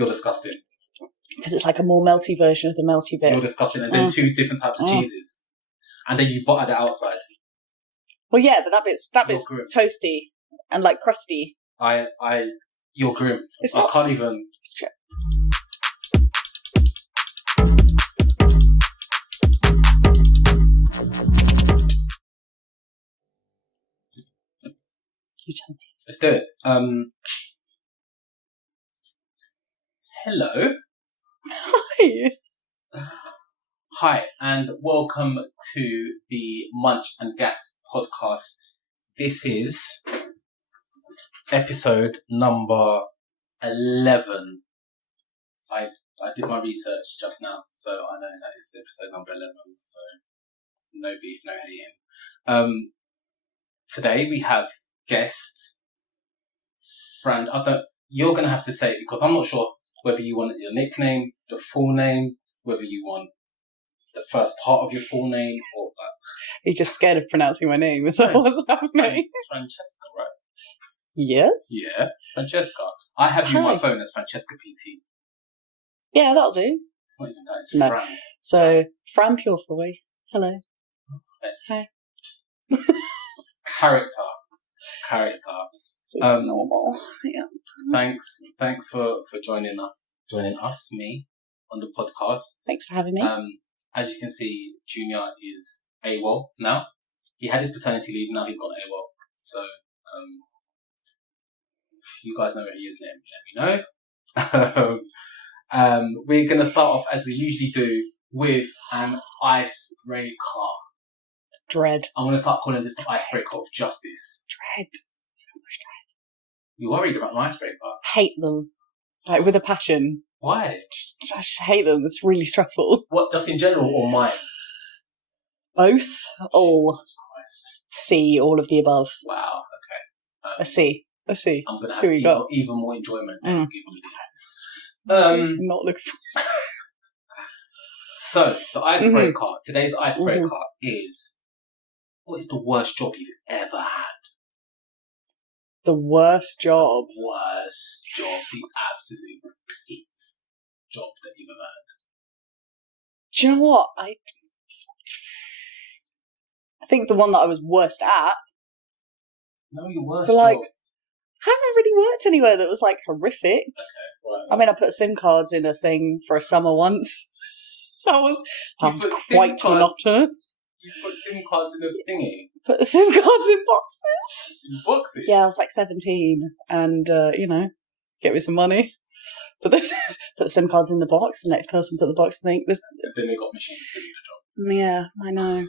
You're disgusting. Because it's like a more melty version of the melty bit. You're disgusting. And then 2 different types of cheeses. And then you butter the outside. Well, yeah, but that bit's toasty and like crusty. You're grim. I can't even. It's true. You tell me. Let's do it. Hello. Hi. Hi, and welcome to the Munch and Gas podcast. This is episode number 11. I did my research just now, so I know that it's episode number 11, so no beef, no hating. Today we have guest Fran. You're going to have to say it because I'm not sure whether you want your nickname, the full name, whether you want the first part of your full name, or You're just scared of pronouncing my name, is that what's happening? It's Francesca, right? Yes. Yeah, Francesca. I have you on my phone as Francesca PT. Yeah, that'll do. It's not even that, it's No. Fran. So, Fran Purefoy. Hello. Okay. Hi. Character. Super normal. Yeah. Thanks for joining us, me, on the podcast. Thanks for having me. As you can see, Junior is AWOL now. He had his paternity leave, now he's got AWOL. So, if you guys know where he is, let me know. We're going to start off, as we usually do, with an icebreaker. Dread. I'm going to start calling this the icebreaker of justice. Dread. So much dread. You worried about an icebreaker? Hate them. Like, with a passion. Why? I just hate them. It's really stressful. What, just in general or mine? Both. All. Nice. C, all of the above. Wow, okay. A C. I'm going to So we have even more enjoyment. Mm. Not looking for. So, the icebreaker, today's icebreaker is, what is the worst job you've ever had? The worst job. Worst job, the absolute pits job that you've ever had. Do you know what? I think the one that I was worst at. No, your worst But like, job. I haven't really worked anywhere that was like horrific. Okay, right. I mean, I put SIM cards in a thing for a summer once. that was quite monotonous. You put SIM cards in a thingy? Put the SIM cards in boxes. In boxes? Yeah, I was like 17 and, get me some money. Put the SIM cards in the box, the next person put the box in the And then they got machines to do the job. Yeah, I know.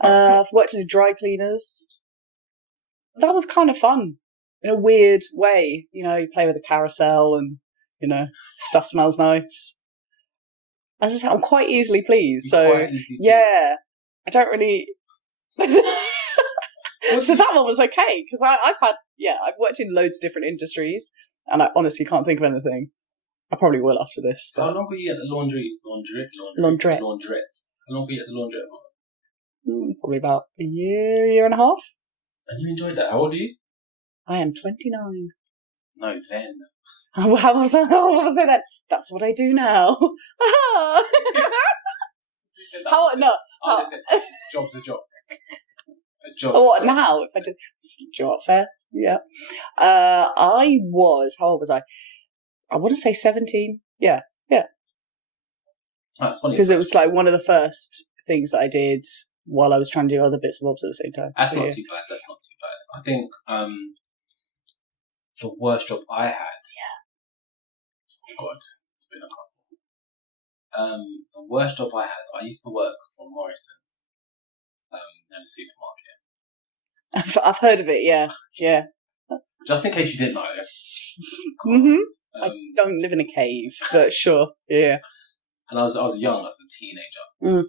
I've worked in dry cleaners. That was kind of fun. In a weird way. You know, you play with a carousel and, stuff smells nice. As I said, I'm quite easily pleased. Yeah. I don't really... So that one was okay, because I've worked in loads of different industries, and I honestly can't think of anything. I probably will after this. But... How long were you at the laundrette? How long were you at the laundrette for? Probably about a year and a half. And you enjoyed that? How old are you? I am 29. No, then. How was I then? That's what I do now. Listen, job's a job. A job's what now? If I did, job fair. Yeah. I was. How old was I? I want to say 17. Yeah. That's funny because it was like one of the first things that I did while I was trying to do other bits and bobs at the same time. That's not too bad. I think the worst job I had. Yeah. God, it's been a couple. The worst job I had. I used to work for Morrison's, in a supermarket. I've heard of it. Yeah. Just in case you didn't know. I don't live in a cave, but sure. Yeah. And I was young. I was a teenager.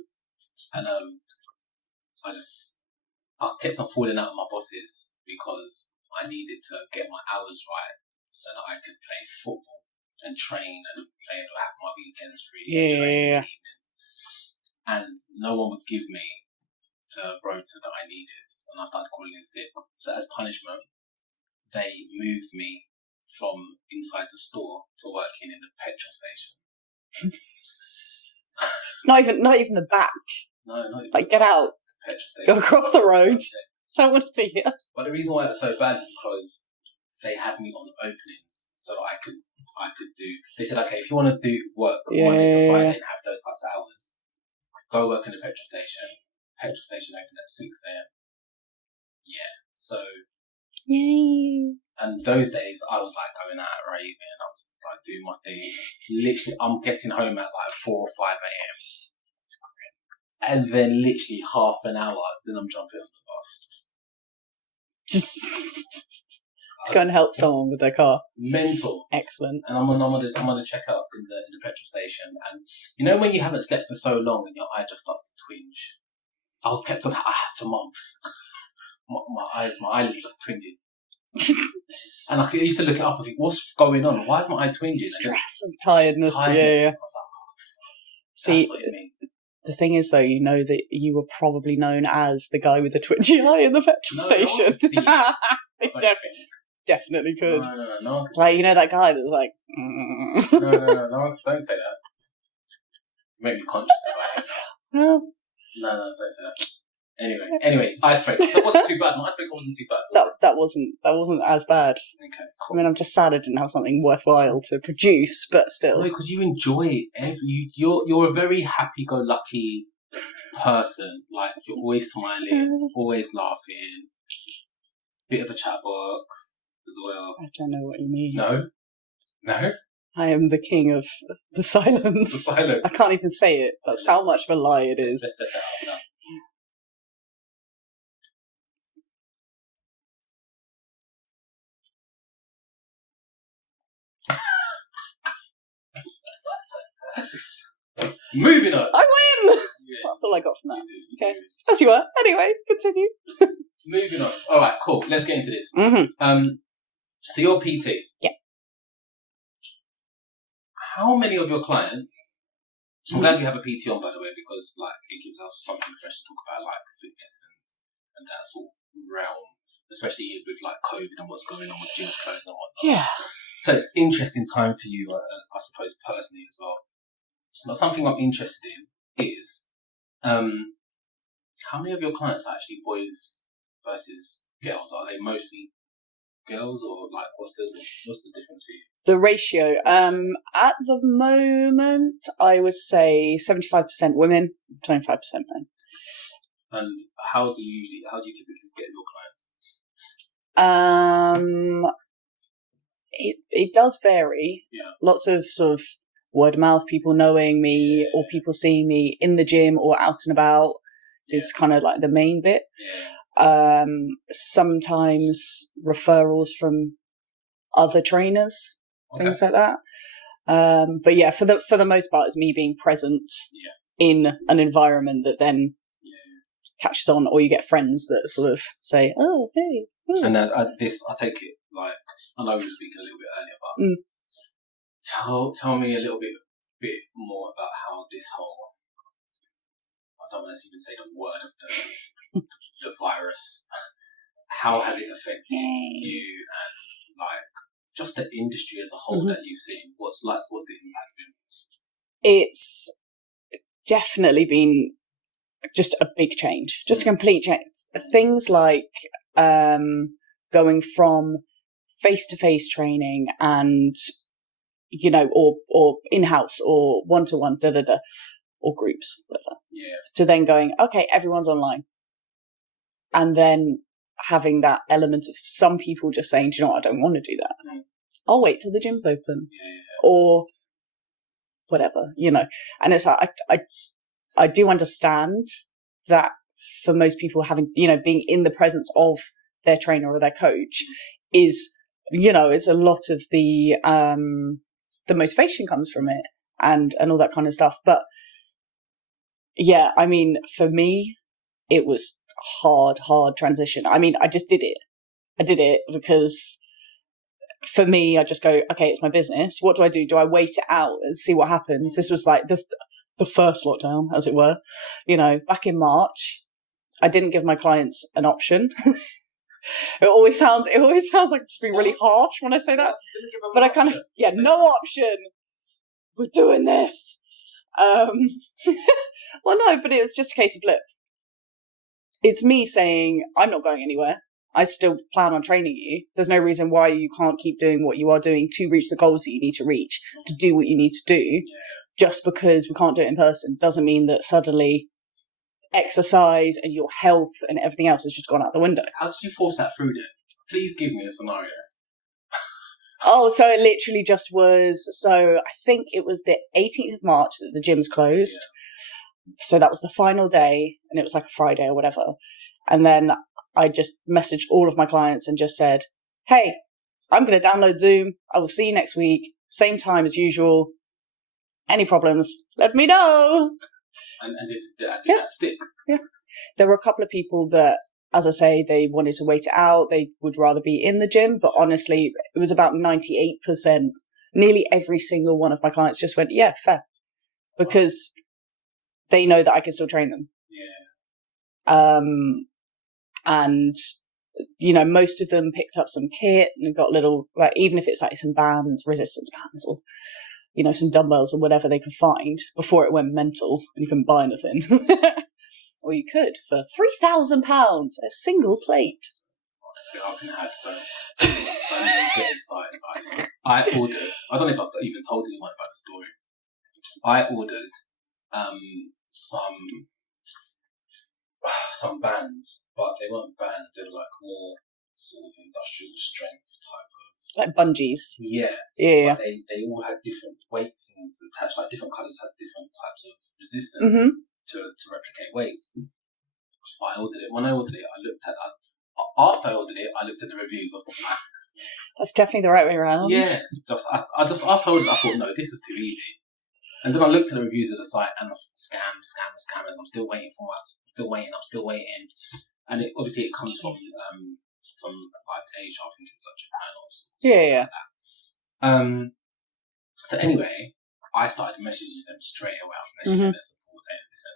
And I kept on falling out with my bosses because I needed to get my hours right so that I could play football and train and play and have my weekends free and train in the evenings. And no one would give me the rota that I needed, and I started calling in sick. So as punishment, they moved me from inside the store to working in the petrol station. It's not even the back. No, not even. Like, get out. Petrol station. Go across the road. Don't want to see you. But the reason why it was so bad is because they had me on openings, so I could do. They said, okay, if you want to do work Monday to Friday and have those types of hours, go work in the petrol station. Petrol station open at 6 a.m. Yeah, so. Yay. And those days, I was like going out raving. I was like doing my thing. Literally, I'm getting home at like 4 or 5 a.m. That's great. And then literally half an hour, then I'm jumping on the bus. Just to go and help someone with their car. Mental. Excellent. And I'm on the checkouts in the petrol station, and you know when you haven't slept for so long and your eye just starts to twinge. I kept on for months. my eyelids just twinging. And I used to look it up and think, what's going on? Why is my eye twinging? Stress and tiredness. Yeah. I was like, oh, see, that's what it means. The thing is, though, you know that you were probably known as the guy with the twitchy eye in the petrol station. They definitely could. No. Like, you know that guy that was like... No, don't say that. Make me conscious about it. Well, no, don't say that. Anyway, icebreaker. So it wasn't too bad. My icebreaker wasn't too bad. That wasn't as bad. Okay, cool. I mean, I'm just sad I didn't have something worthwhile to produce, but still. No, because you enjoy it. You're a very happy-go-lucky person. Like, you're always smiling, always laughing. Bit of a chatbox as well. I don't know what you mean. No. I am the king of the silence. The silence. I can't even say it. That's how much of a lie it is. Let's test that out now. Moving on. I win! Yeah. That's all I got from that. Okay. As you were. Anyway, continue. Moving on. All right, cool. Let's get into this. Mm-hmm. So you're PT. Yeah. How many of your clients... I'm glad you have a PT on, by the way, because like it gives us something fresh to talk about, like fitness and that sort of realm, especially with like COVID and what's going on with gyms closed and whatnot. Yeah. So it's interesting time for you, I suppose, personally as well. But something I'm interested in is how many of your clients are actually boys versus girls? Are they mostly girls, or like what's the difference for you? The ratio, at the moment, I would say 75% women, 25% men. And how do you typically get your clients? It does vary. Yeah. Lots of sort of word of mouth, people knowing me, or people seeing me in the gym or out and about is kind of like the main bit. Yeah. Sometimes referrals from other trainers. Things like that. But yeah, for the most part, it's me being present in an environment that then catches on, or you get friends that sort of say, "Oh, hey." Oh. And this, I take it like I know we were speaking a little bit earlier, but tell me a little bit more about how this whole, I don't want to even say the word of the virus. How has it affected you and like just the industry as a whole that you've seen? What's the impact been? It's definitely been just a big change, just a complete change. Things like going from face-to-face training and, you know, or in-house or one-to-one, or groups, whatever. Yeah. To then going, okay, everyone's online. And then having that element of some people just saying, do you know what, I don't want to do that. I'll wait till the gym's open. Yeah. Or whatever, you know. And it's like, I do understand that for most people having, you know, being in the presence of their trainer or their coach is, you know, it's a lot of the motivation comes from it and all that kind of stuff. But yeah, I mean, for me, it was hard transition. I mean, I just did it. I did it because for me, I just go, okay, it's my business. What do I do? Do I wait it out and see what happens? This was like the first lockdown, as it were. You know, back in March, I didn't give my clients an option. It always sounds like I'm just being really harsh when I say that. But I kind of, no option. We're doing this. Well, no, but it was just a case of, look, it's me saying, I'm not going anywhere. I still plan on training you. There's no reason why you can't keep doing what you are doing to reach the goals that you need to reach, to do what you need to do. Just because we can't do it in person doesn't mean that suddenly exercise and your health and everything else has just gone out the window. How did you force that through then? Please give me a scenario. So it literally just was, I think it was the 18th of March that the gyms closed. Yeah. So that was the final day, and it was like a Friday or whatever. And then I just messaged all of my clients and just said, hey, I'm going to download Zoom. I will see you next week. Same time as usual. Any problems, let me know. And did that stick? Yeah. There were a couple of people that, as I say, they wanted to wait it out. They would rather be in the gym. But honestly, it was about 98%. Nearly every single one of my clients just went, yeah, fair. Because they know that I can still train them. Yeah. And, most of them picked up some kit and got little, like, even if it's like some bands, resistance bands, or some dumbbells or whatever they could find before it went mental and you couldn't buy anything. Or you could for £3,000 a single plate. I've been had to get started. I ordered, I don't know if I've even told anyone about the story. I ordered some bands, but they weren't bands, they were like more sort of industrial strength type of, like bungees. Yeah. But they all had different weight things attached, like different colours had different types of resistance to replicate weights. I ordered it. When I ordered it, after I ordered it, I looked at the reviews of the site. That's definitely the right way around. Yeah. After I ordered it, I thought, no, this was too easy. And then I looked at the reviews of the site and I thought, scammers. I'm still waiting. And it obviously comes from like Asia, I think it was like Japan or something like that. So anyway, I started messaging them straight away. I was messaging their support saying, listen,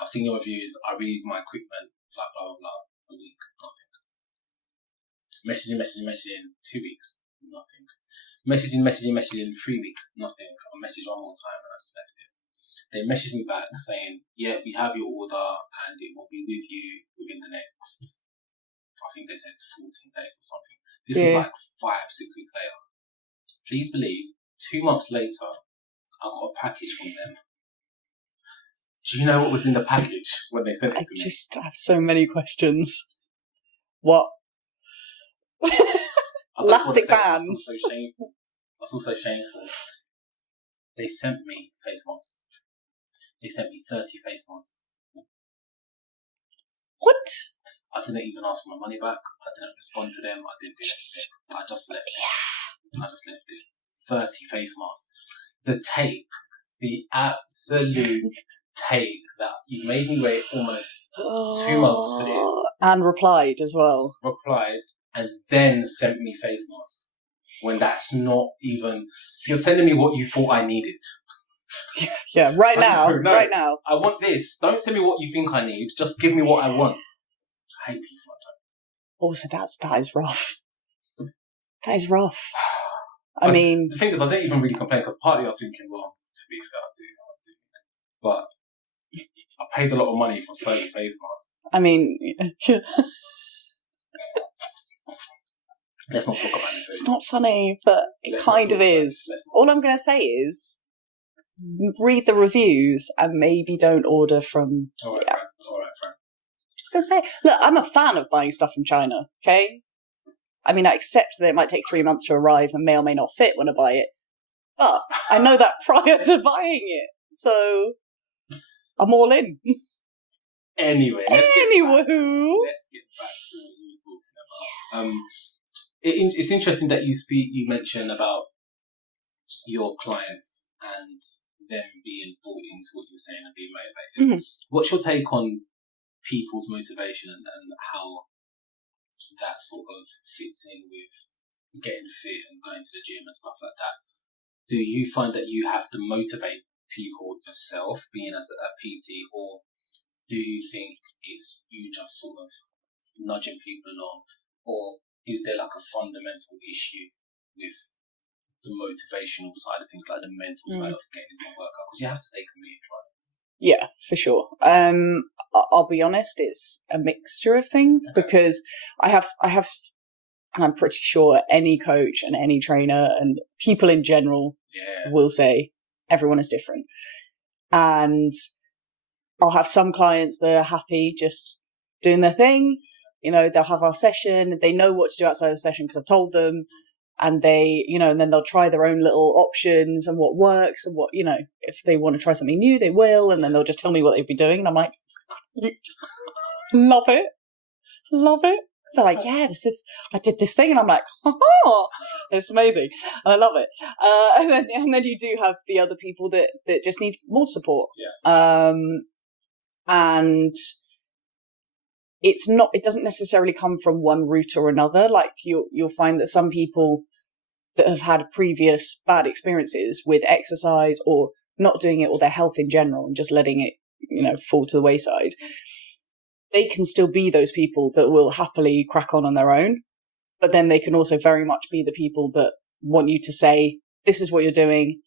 I've seen your reviews, I read my equipment, blah, blah, blah, blah, a week, nothing. Messaging, 2 weeks, nothing. Messaging, 3 weeks, nothing. I messaged one more time and I just left it. They messaged me back saying, yeah, we have your order and it will be with you within the next, I think they said 14 days or something. This was like 5-6 weeks later. Please believe, 2 months later, I got a package from them. Do you know what was in the package when they sent it to me? I just have so many questions. What? Elastic bands. I feel so shameful. They sent me face masks. They sent me 30 face masks. What? I didn't even ask for my money back. I didn't respond to them. I didn't do anything. I just left it. I just left it. 30 face masks. The absolute take that you made me wait almost 2 months for this. And replied as well. And then sent me face masks. When that's not even... You're sending me what you thought I needed. Yeah, right now. I want this. Don't send me what you think I need. Just give me what I want. I hate people like that. Also, that is rough. That is rough. I mean... The thing is, I didn't even really complain because partly I was thinking, well, to be fair, I do. But I paid a lot of money for 30 face masks. I mean... Let's not talk about this. It's not funny, but it kind of is. All I'm going to say is, read the reviews and maybe don't order from... All right, Fran. Just going to say, look, I'm a fan of buying stuff from China, okay? I mean, I accept that it might take 3 months to arrive and may or may not fit when I buy it. But I know that prior to buying it. So, I'm all in. Anyway, let's get back to what you were talking about. It's interesting that you mentioned about your clients and them being brought into what you're saying and being motivated. What's your take on people's motivation and how that sort of fits in with getting fit and going to the gym and stuff like that? Do you find that you have to motivate people yourself being as a PT, or do you think it's you just sort of nudging people along, or is there like a fundamental issue with the motivational side of things, like the mental side of getting into a workout? Because you have to stay committed, right? Yeah, for sure. I'll be honest, it's a mixture of things, because I have, and I'm pretty sure any coach and any trainer and people in general will say everyone is different. And I'll have some clients that are happy just doing their thing. You know, they'll have our session. They know what to do outside the session because I've told them. And they, you know, and then they'll try their own little options and what works and what, you know, if they want to try something new, they will. And then they'll just tell me what they've been doing. And I'm like, love it. Love it. They're like, yeah, I did this thing. And I'm like, oh, it's amazing. And I love it. And then you do have the other people that just need more support. Yeah. And it doesn't necessarily come from one route or another. Like you'll find that some people that have had previous bad experiences with exercise or not doing it, or their health in general, and just letting it, you know, fall to the wayside, they can still be those people that will happily crack on their own. But then they can also very much be the people that want you to say, this is what you're doing,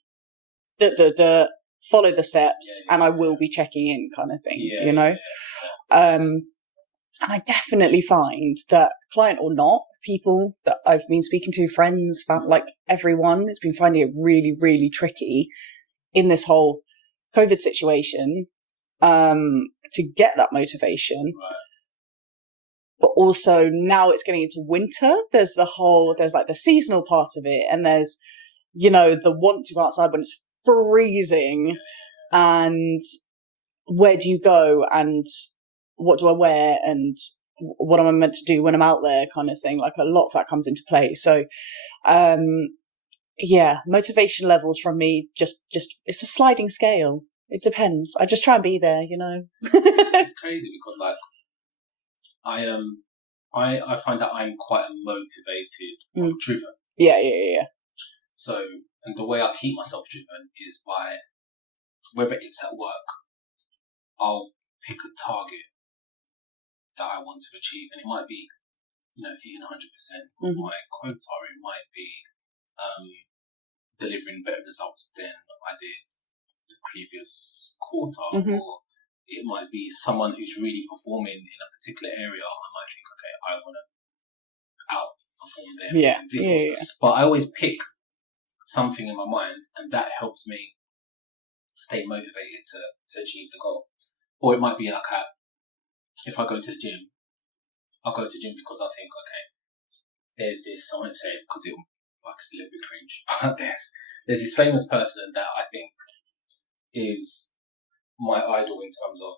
follow the steps, and I will be checking in, kind of thing, you know? And I definitely find that, client or not, people that I've been speaking to, friends, like everyone has been finding it really, really tricky in this whole COVID situation to get that motivation. Right. But also now it's getting into winter. There's like the seasonal part of it. And there's, you know, the want to go outside when it's freezing. And where do you go? And what do I wear, and what am I meant to do when I'm out there, kind of thing. Like a lot of that comes into play. So, motivation levels from me, just it's a sliding scale. It depends. I just try and be there, you know. It's crazy because like I find that I'm quite a motivated, driven. Yeah. So, and the way I keep myself driven is by, whether it's at work, I'll pick a target that I want to achieve, and it might be, you know, hitting 100% of my quota, or it might be delivering better results than I did the previous quarter, or it might be someone who's really performing in a particular area. I might think, okay, I want to outperform them. Yeah. But I always pick something in my mind, and that helps me stay motivated to achieve the goal. Or it might be like if I go to the gym, I'll go to the gym because I think, okay, there's this, I won't say it because it's a little bit cringe, but there's this famous person that I think is my idol in terms of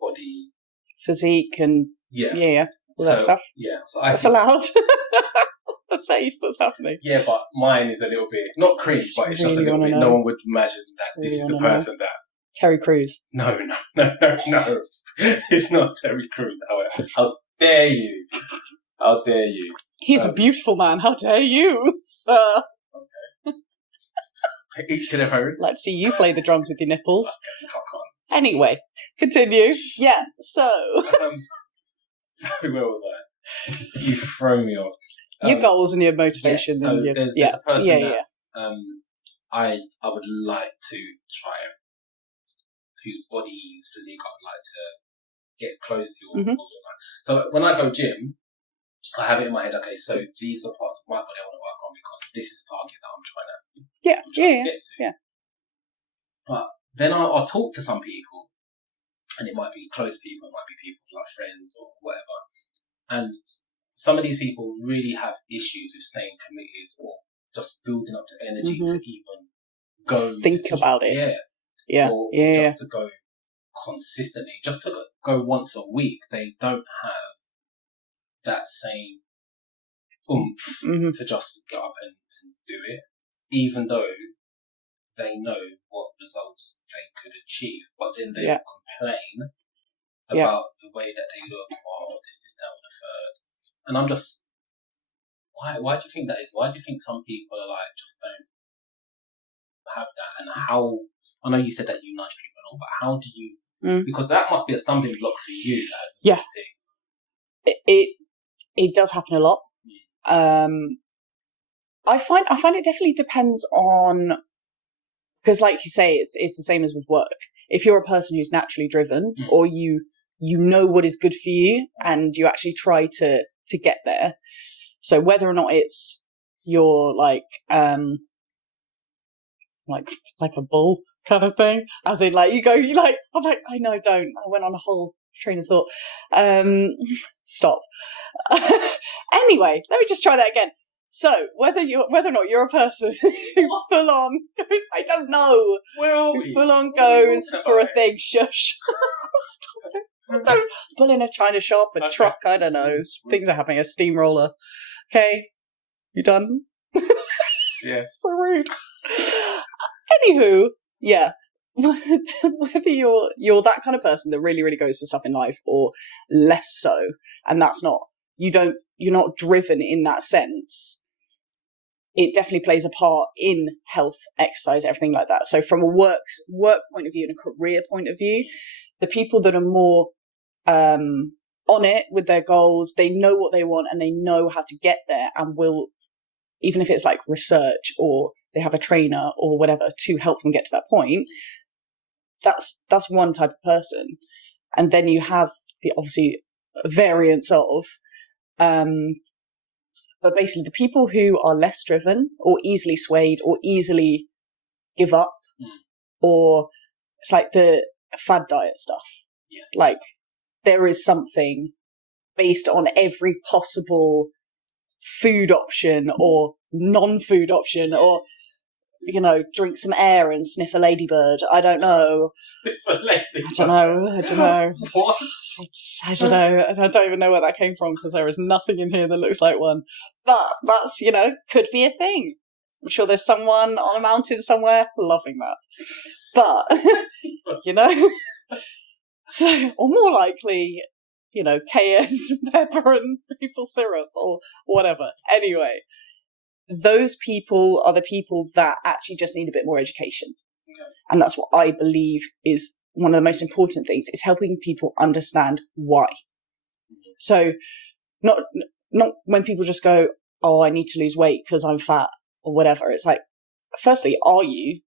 body, physique, and all that stuff. Yeah, so that's allowed. The face that's happening. Yeah, but mine is a little bit not cringe, but it's just a little bit. No one would imagine that this is the person that. Terry Crews. No. It's not Terry Crews. How dare you? How dare you? He's a beautiful man. How dare you, sir? Okay. Each to their own. Let's see you play the drums with your nipples. Okay, cock on. Anyway, continue. Yeah, so. So where was I? You throw me off. Your goals and your motivation. Yes, so and there's a person that I would like to try, whose body's physique I would like to get close to. So when I go gym, I have it in my head, okay, so these are parts of my body I want to work on because this is the target that I'm trying to get to. Yeah. But then I'll talk to some people, and it might be close people, it might be people like friends or whatever. And some of these people really have issues with staying committed or just building up the energy to even go think about it. Or just to go consistently, just to go once a week. They don't have that same oomph to just get up and do it, even though they know what results they could achieve. But then they complain about the way that they look. Oh, this is down the third. And I'm just, why do you think that is? Why do you think some people are like, just don't have that? And how, I know you said that you nudge people and all, but how do you, because that must be a stumbling block for you as a PT. it does happen a lot. I find it definitely depends on, because like you say, it's the same as with work. If you're a person who's naturally driven, or you know what is good for you, and you actually try to get there. So whether or not it's you're like a bull kind of thing, as in like I'm like, I know, don't. I went on a whole train of thought. Stop. Anyway, let me just try that again. So whether or not you're a person who full on goes, I don't know, who full on goes for a thing, shush. Don't pull in a china shop, a truck, I don't know. Things are happening, a steamroller. Okay, you done? Yeah. So rude. Anywho, yeah. Whether you're that kind of person that really, really goes for stuff in life, or less so, and that's not, you're not driven in that sense, it definitely plays a part in health, exercise, everything like that. So from a work point of view and a career point of view, the people that are more on it with their goals, they know what they want and they know how to get there, and will, even if it's like research or they have a trainer or whatever to help them get to that point. That's one type of person. And then you have the obviously variants of, but basically the people who are less driven or easily swayed or easily give up, or it's like the fad diet stuff. Yeah. Like there is something based on every possible food option or non-food option, or drink some air and sniff a ladybird. I don't know. Sniff a ladybird? I don't know. What? I don't know. And I don't even know where that came from, because there is nothing in here that looks like one. But that's, could be a thing. I'm sure there's someone on a mountain somewhere loving that. But, so, or more likely, cayenne pepper and maple syrup or whatever. Anyway. Those people are the people that actually just need a bit more education. Okay. And that's what I believe is one of the most important things, is helping people understand why. Mm-hmm. So not when people just go, oh, I need to lose weight because I'm fat or whatever. It's like, firstly, are you?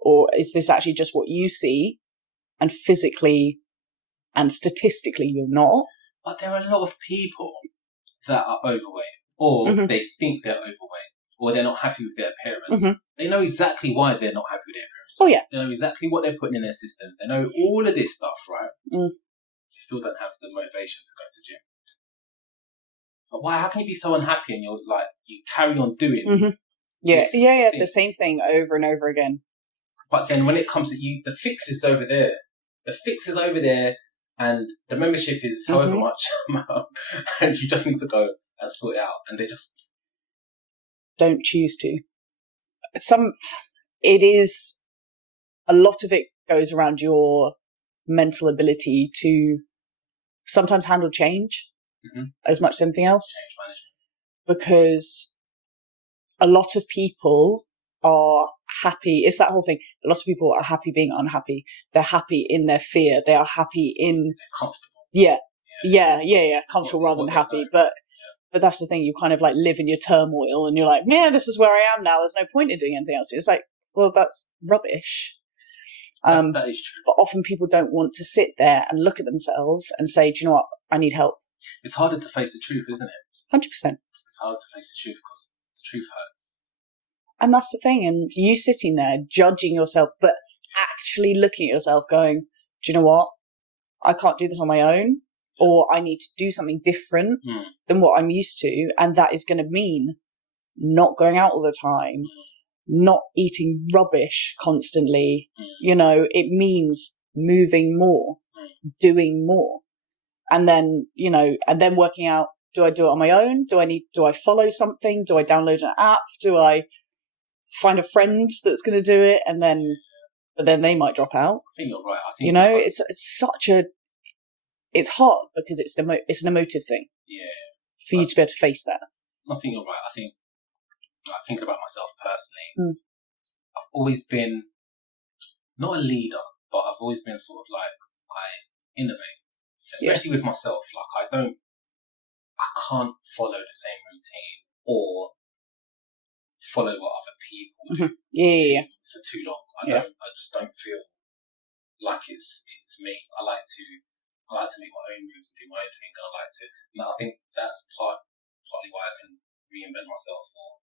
Or is this actually just what you see? And physically and statistically, you're not. But there are a lot of people that are overweight, or they think they're overweight, or they're not happy with their appearance. Mm-hmm. They know exactly why they're not happy with their appearance. Oh, yeah. They know exactly what they're putting in their systems. They know all of this stuff, right? Mm. They still don't have the motivation to go to gym. But why? How can you be so unhappy and you're like, you carry on doing? Mm-hmm. Yeah, yeah, the same thing over and over again. But then when it comes to you, the fix is over there. The fix is over there, and the membership is however much amount, and you just need to go and sort it out. And they just don't choose to. A lot of it goes around your mental ability to sometimes handle change as much as anything else. Change management. Because a lot of people are happy. It's that whole thing. A lot of people are happy being unhappy. They're happy in their fear. They are happy in... They're comfortable. Yeah. Comfortable rather than happy. But that's the thing. You kind of like live in your turmoil and you're like, man, this is where I am now. There's no point in doing anything else. It's like, well, that's rubbish. That is true. But often people don't want to sit there and look at themselves and say, do you know what? I need help. It's harder to face the truth, isn't it? 100%. It's harder to face the truth because the truth hurts. And that's the thing. And you sitting there judging yourself, but actually looking at yourself going, do you know what? I can't do this on my own, or I need to do something different than what I'm used to. And that is going to mean not going out all the time, not eating rubbish constantly. It means moving more, doing more. And then, and then working out, do I do it on my own? Do I follow something? Do I download an app? Do I find a friend that's going to do it? But then they might drop out. I think you're right. I think it's hard because it's an emotive thing. Yeah. For you to be able to face that. I think you're right. I think, thinking about myself personally, I've always been not a leader, but I've always been sort of like, I innovate, especially with myself. Like I can't follow the same routine or follow what other people do for too long. I just don't feel like it's me. I like to make my own moves and do my own thing, and I think that's partly why I can reinvent myself or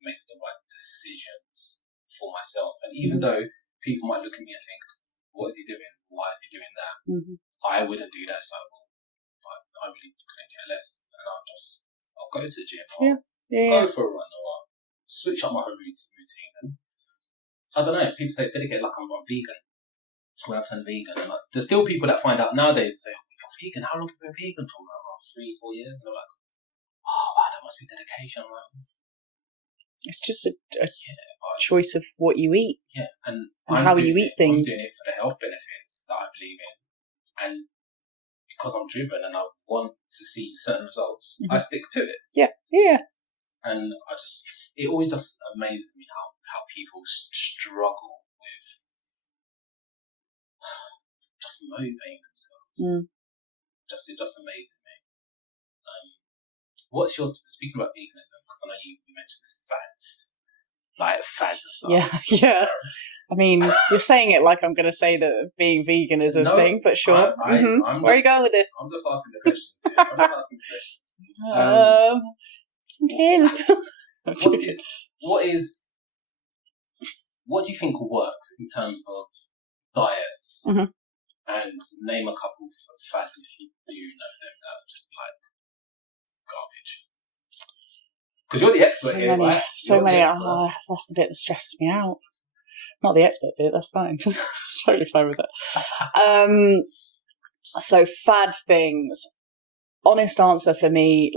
make the right decisions for myself. And even though people might look at me and think, what is he doing? Why is he doing that? I wouldn't do that. It's like, well, I really couldn't care less, and I'll go to the gym, or go for a run, or switch up my whole routine. And I don't know. People say it's dedicated, like I'm vegan. When I've turned vegan, and there's still people that find out nowadays and say, "Oh, you're vegan? How long have you been vegan for?" Like, 3-4 years, and they're like, "Oh, wow, that must be dedication." I'm like, it's just a choice of what you eat, and how you eat things. I'm doing it for the health benefits that I believe in, and because I'm driven and I want to see certain results, I stick to it. And it always just amazes me how people struggle with just motivating themselves. It just amazes me. What's yours? Speaking about veganism, because I know you mentioned fads, like fads and stuff. Yeah. I mean, you're saying it like I'm going to say that being vegan is a thing, but sure. Where are you going with this? I'm just asking the questions here. Some what do you think works in terms of diets? And name a couple of fads if you do know them that are just like garbage. Because you're the expert here, right? So many. That's the bit that stresses me out. Not the expert bit, that's fine. Totally fine with it. So fad things. Honest answer for me,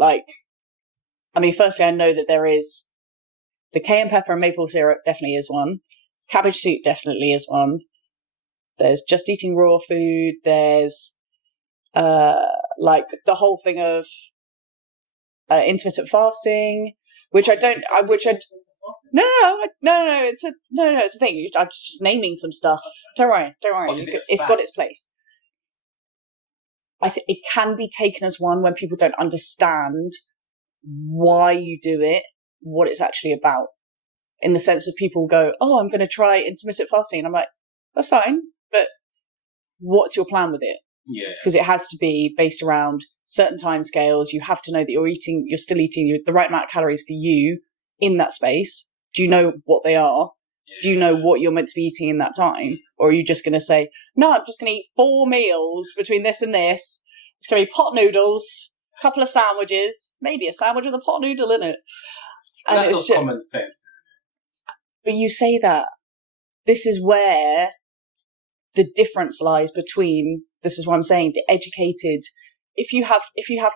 firstly, I know that there is the cayenne pepper and maple syrup definitely is one. Cabbage soup definitely is one. There's just eating raw food. There's the whole thing of intermittent fasting, which I don't. No. It's a thing. I'm just naming some stuff. Don't worry. It's got its place. I think it can be taken as one when people don't understand why you do it, what it's actually about. In the sense of people go, "Oh, I'm going to try intermittent fasting," and I'm like, "That's fine, but what's your plan with it?" Because it has to be based around certain timescales. You have to know that you're still eating the right amount of calories for you in that space. Do you know what they are? Do you know what you're meant to be eating in that time? Or are you just going to say, "No, I'm just going to eat 4 meals between this and this. It's going to be pot noodles, a couple of sandwiches, maybe a sandwich with a pot noodle in it." And that's not common sense. But you say that. This is where the difference lies between, this is what I'm saying, the educated. If you have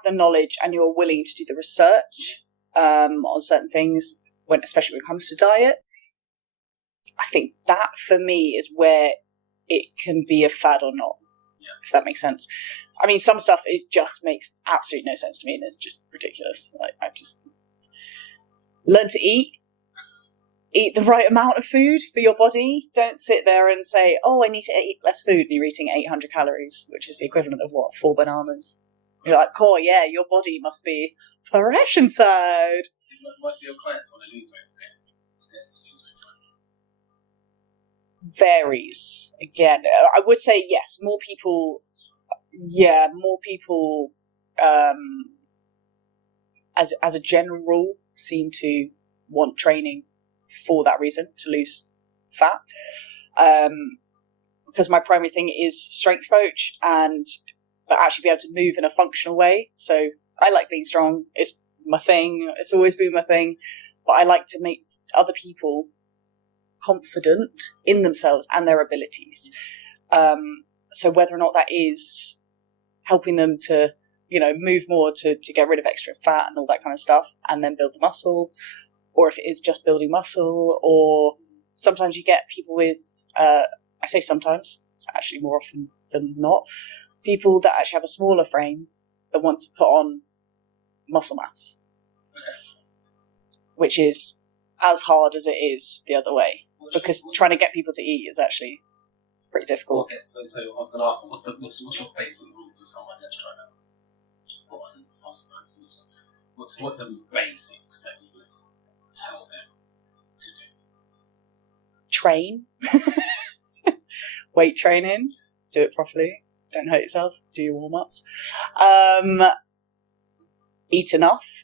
the knowledge and you're willing to do the research on certain things, especially when it comes to diet, I think that for me is where it can be a fad or not, if that makes sense. I mean, some stuff just makes absolutely no sense to me and it's just ridiculous. I've just learned to eat the right amount of food for your body. Don't sit there and say, "Oh, I need to eat less food," and you're eating 800 calories, which is the equivalent of 4 bananas. You're like, "Oh yeah, your body must be fresh inside." Most of your clients want to lose weight. Varies. Again, I would say yes, more people as a general rule seem to want training for that reason, to lose fat. Because my primary thing is strength coach but actually be able to move in a functional way. So I like being strong. It's my thing. It's always been my thing. But I like to make other people confident in themselves and their abilities. So whether or not that is helping them to, move more to get rid of extra fat and all that kind of stuff and then build the muscle, or if it is just building muscle, or sometimes you get people with, I say sometimes, it's actually more often than not, people that actually have a smaller frame that want to put on muscle mass, which is as hard as it is the other way, because trying to get people to eat is actually pretty difficult. Okay, so I was going to ask, what's your basic rule for someone that's trying to put on muscle mass? What the basics that you would tell them to do? Train. Weight training. Do it properly. Don't hurt yourself. Do your warm-ups. Eat enough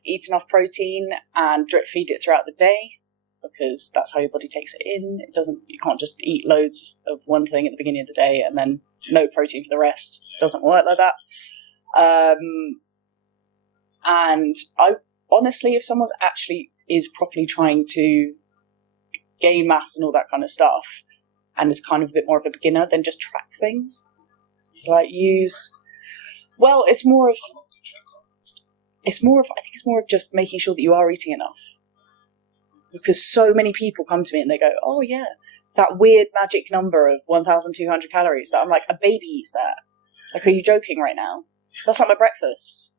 protein and drip feed it throughout the day, because that's how your body takes it in. You can't just eat loads of one thing at the beginning of the day and then no protein for the rest. It doesn't work like that. And I honestly, if someone's actually is properly trying to gain mass and all that kind of stuff and is kind of a bit more of a beginner, then just track things. Like it's more of I think it's more of just making sure that you are eating enough. Because so many people come to me and they go, oh yeah, that weird magic number of 1,200 calories, that I'm like, a baby eats that. Like, are you joking right now? That's not my breakfast.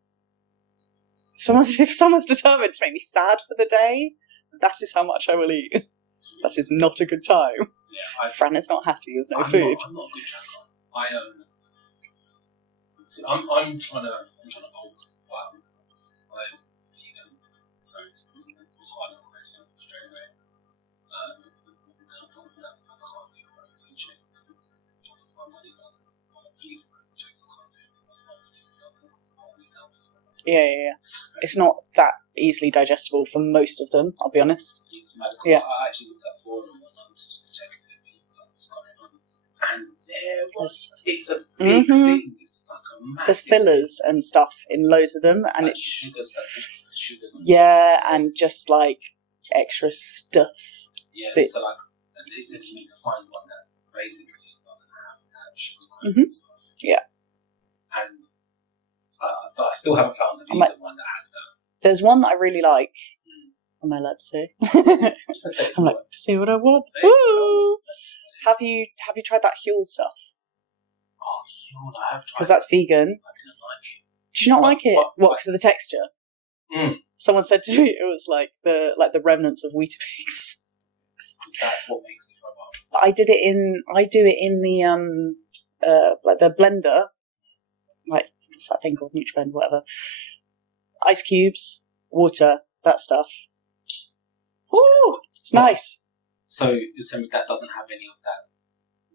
If someone's determined to make me sad for the day, that is how much I will eat. That is not a good time. Yeah, Fran is not happy, there's no food. I'm not a good tracker. I'm trying to bulk, but I'm vegan, so it's hard already straight away. And on top of that, I can't do protein shakes. Because my body doesn't. Vegan protein shakes I can't do because my body doesn't hold me down for so much. Yeah. It's not that easily digestible for most of them, I'll be honest. It's mad because I actually looked at forum online to check exactly what's going on. And it's a big thing. It's like a massive. There's fillers and stuff in loads of them, and it's sugars, different sugars. And just like extra stuff. Yeah, so like, and it says you need to find one that basically doesn't have that sugar content stuff. Yeah. And but I still haven't found the vegan one that has that. There's one that I really like. Am I allowed to say? I'm like, say what I want. Woo! Have you tried that Huel stuff? Oh, Huel, I have tried. Because that's vegan. I didn't like it. Did you not like it? What? Because of the texture? Someone said to me it was like the remnants of Weetabix. Because that's what makes me throw up. I do it in the like the blender, like what's that thing called, NutriBlend, whatever. Ice cubes, water, that stuff. Woo! It's nice. So you're saying that doesn't have any of that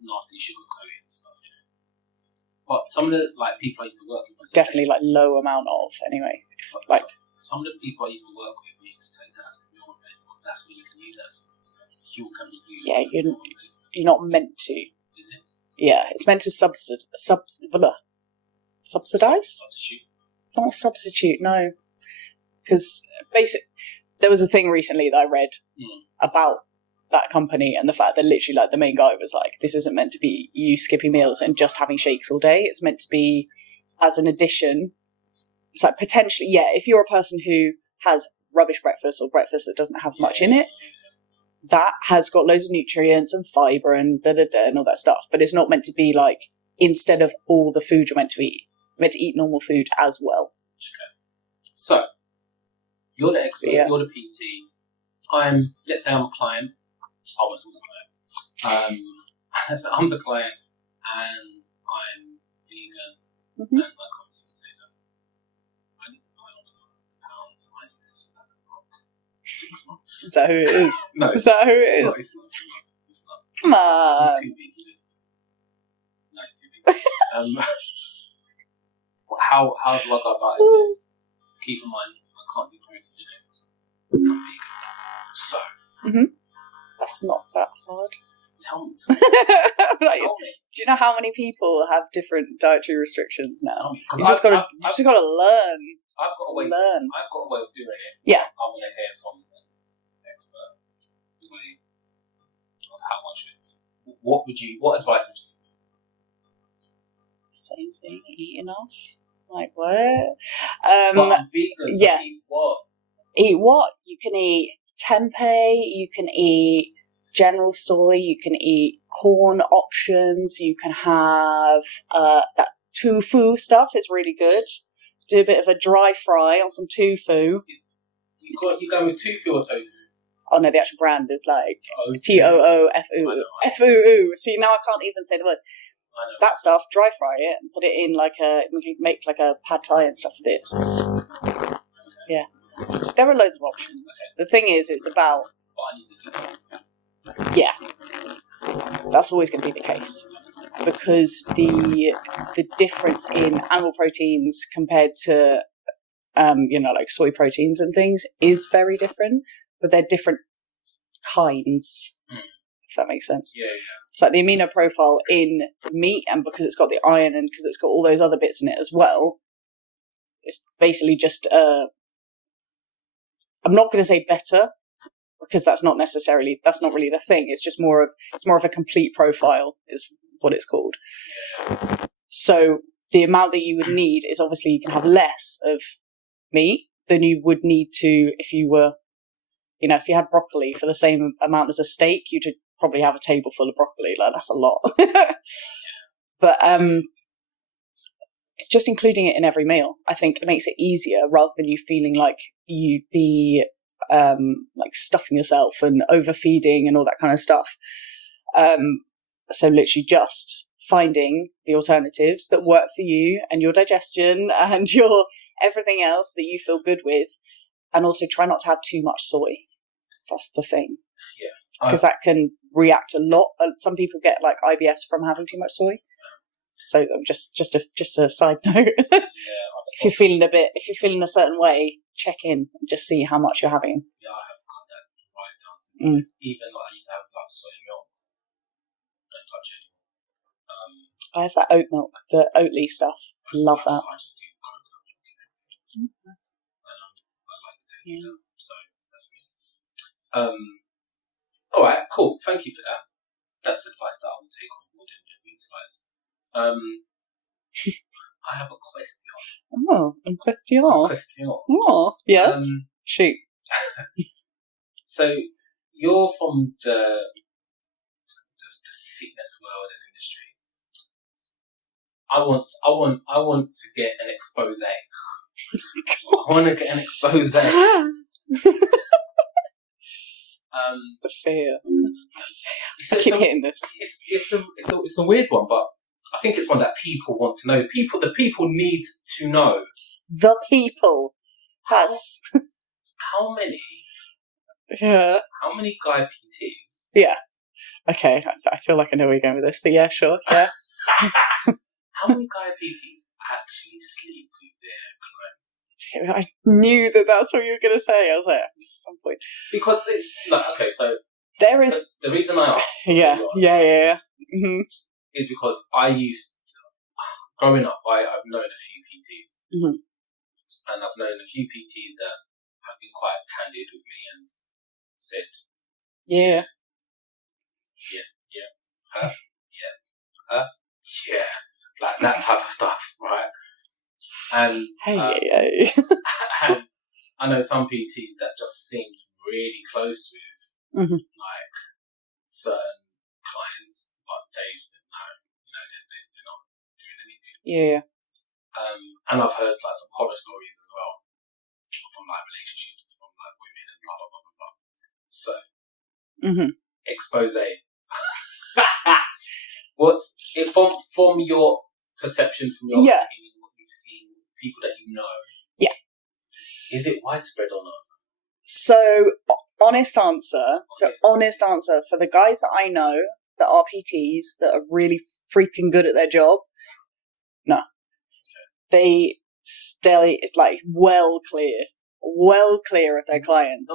nasty sugar coating stuff, you know? But some of the people I used to work with, definitely low amount of anyway. Some of the people I used to work with used to take that as a meal replacement because that's where you can use it as a Huel can be used. Yeah, as a meal replacement. You're not meant to. Is it? Yeah, it's meant to subsidize. Substitute. Not substitute, no. Because there was a thing recently that I read about that company and the fact that literally the main guy was like, this isn't meant to be you skipping meals and just having shakes all day. It's meant to be as an addition. It's like potentially, if you're a person who has rubbish breakfast or breakfast that doesn't have much in it, that has got loads of nutrients and fibre and and all that stuff. But it's not meant to be instead of all the food you're meant to eat. You're meant to eat normal food as well. Okay. So, you're the expert, you're the PT. Let's say I'm a client. I was a client. So I'm the client and I'm vegan and I come to you and say that I need to buy on £100. I need to work 6 months. Is that who it is? No. Is that who it is? It's not. Come on. He's too big, he looks. No, he's too big. How do I go about it? Keep in mind, I can't do protein shakes. I'm vegan. So. That's not that hard. Tell me. Do you know how many people have different dietary restrictions now? You just got to learn. I've got a way. Learn. I've got a way of doing it. Yeah. I want to hear from an expert the way of how I should. What advice would you give? Same thing. Eat enough. Like what? But I'm vegan. So eat what? Eat what? You can eat tempeh, you can eat general soy, you can eat corn options, you can have that tofu stuff is really good. Do a bit of a dry fry on some tofu. You go with tofu or tofu? Oh no, the actual brand is TOOFU. FUU. See, now I can't even say the words. That stuff, dry fry it and put it in you can make a pad thai and stuff with it. Yeah. There are loads of options. The thing is, it's about... But I need to do this. Yeah. That's always going to be the case. Because the difference in animal proteins compared to, like soy proteins and things is very different. But they're different kinds, if that makes sense. Yeah. It's like the amino profile in meat, and because it's got the iron and because it's got all those other bits in it as well, it's basically just I'm not going to say better, because that's not really the thing. It's just more of a complete profile is what it's called. So the amount that you would need is obviously you can have less of meat than you would need to if you were, if you had broccoli for the same amount as a steak, you'd probably have a table full of broccoli. Like, that's a lot. But it's just including it in every meal. I think it makes it easier rather than you feeling like you'd be like stuffing yourself and overfeeding and all that kind of stuff. So literally just finding the alternatives that work for you and your digestion and your everything else that you feel good with, and also try not to have too much soy. That's the thing. Yeah. Because that can react a lot. Some people get like IBS from having too much soy. So just a side note. If you're feeling a certain way, check in and just see how much you're having. Yeah, I have cut that right down to the base. Even like I used to have like soy milk. Don't touch it anymore. I have that oat milk, the Oatly stuff. Love that. I just do coconut milk and everything. I like to taste that. So that's me. All right, cool. Thank you for that. That's advice that I will take on board and utilize. I have a question. Oh, un question. Oh, yes. Shoot. So you're from the fitness world and industry. I want to get an expose. I want to get an expose. The fear. I keep hitting this. It's a weird one, but I think it's one that people want to know. The people need to know. The people. That's how many? Yeah. How many guy PTs? Yeah. Okay, I feel like I know where you're going with this, but yeah, sure. Yeah. How many guy PTs actually sleep with their clients? I knew that's what you were going to say. I was like, at some point. Because it's like, okay, so there is the reason I asked. Yeah. Mm-hmm. Is because growing up, I've known a few PTs, and I've known a few PTs that have been quite candid with me and said, yeah, like that type of stuff, right? And and I know some PTs that just seemed really close with like certain clients, but they just didn't know, they're not doing anything. Yeah. And I've heard like some horror stories as well from like relationships from like women and blah blah blah blah blah. So, expose. What's it from your perception, from your opinion, what you've seen, people that you know? Yeah. Is it widespread or not? So, honest answer for the guys that I know that are PTs that are really freaking good at their job, no. Okay. They stay like well clear of their clients.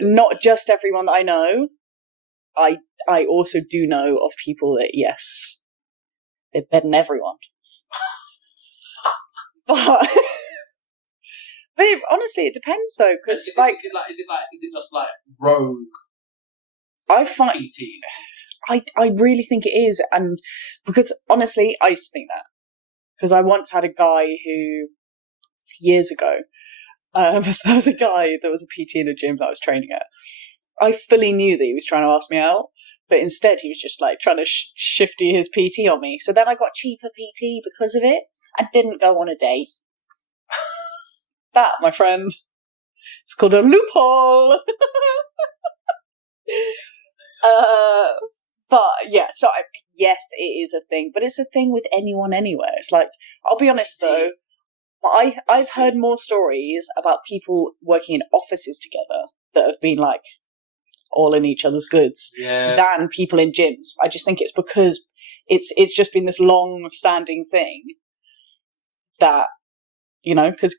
Not just everyone that I know. I also do know of people that, yes, they're better than everyone. But honestly, it depends though, because is it just like rogue? I find PTs. I really think it is, and because honestly, I used to think that because I once had a guy who years ago, there was a guy that was a PT in a gym that I was training at. I fully knew that he was trying to ask me out, but instead he was just like trying to shifty his PT on me. So then I got cheaper PT because of it and didn't go on a date. That, my friend, it's called a loophole. But yeah, so yes, it is a thing, but it's a thing with anyone anywhere. It's like, I'll be honest though, But I've heard more stories about people working in offices together that have been like all in each other's goods than people in gyms. I just think it's because it's just been this long-standing thing that, you know, because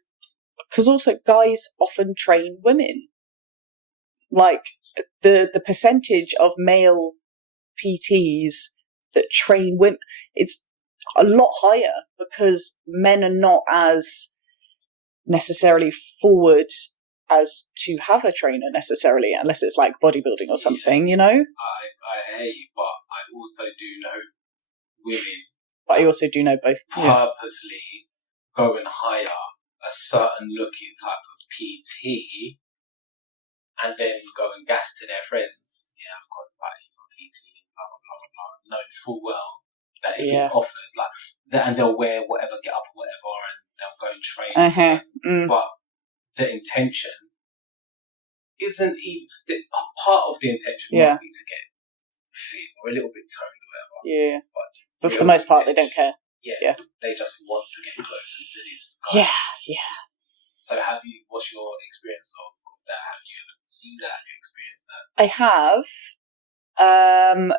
also guys often train women. Like the percentage of male PTs that train women, it's a lot higher because men are not as necessarily forward as to have a trainer necessarily, unless it's like bodybuilding or something, you know? I hear you, but I also do know women. But I also do know both. Purposely go and hire a certain looking type of PT and then go and gas to their friends. Yeah, I've got he's on PT, blah, blah, blah, blah, blah. Knowing full well that if it's offered, like, and they'll wear whatever, get up or whatever, and they'll go and train. But the intention isn't even part of the intention might be to get fit or a little bit toned or whatever. Yeah. But for the most part, they don't care. Yeah. They just want to get closer to this guy. Yeah. So what's your experience of that? Have you ever seen that? Have you experienced that? I have.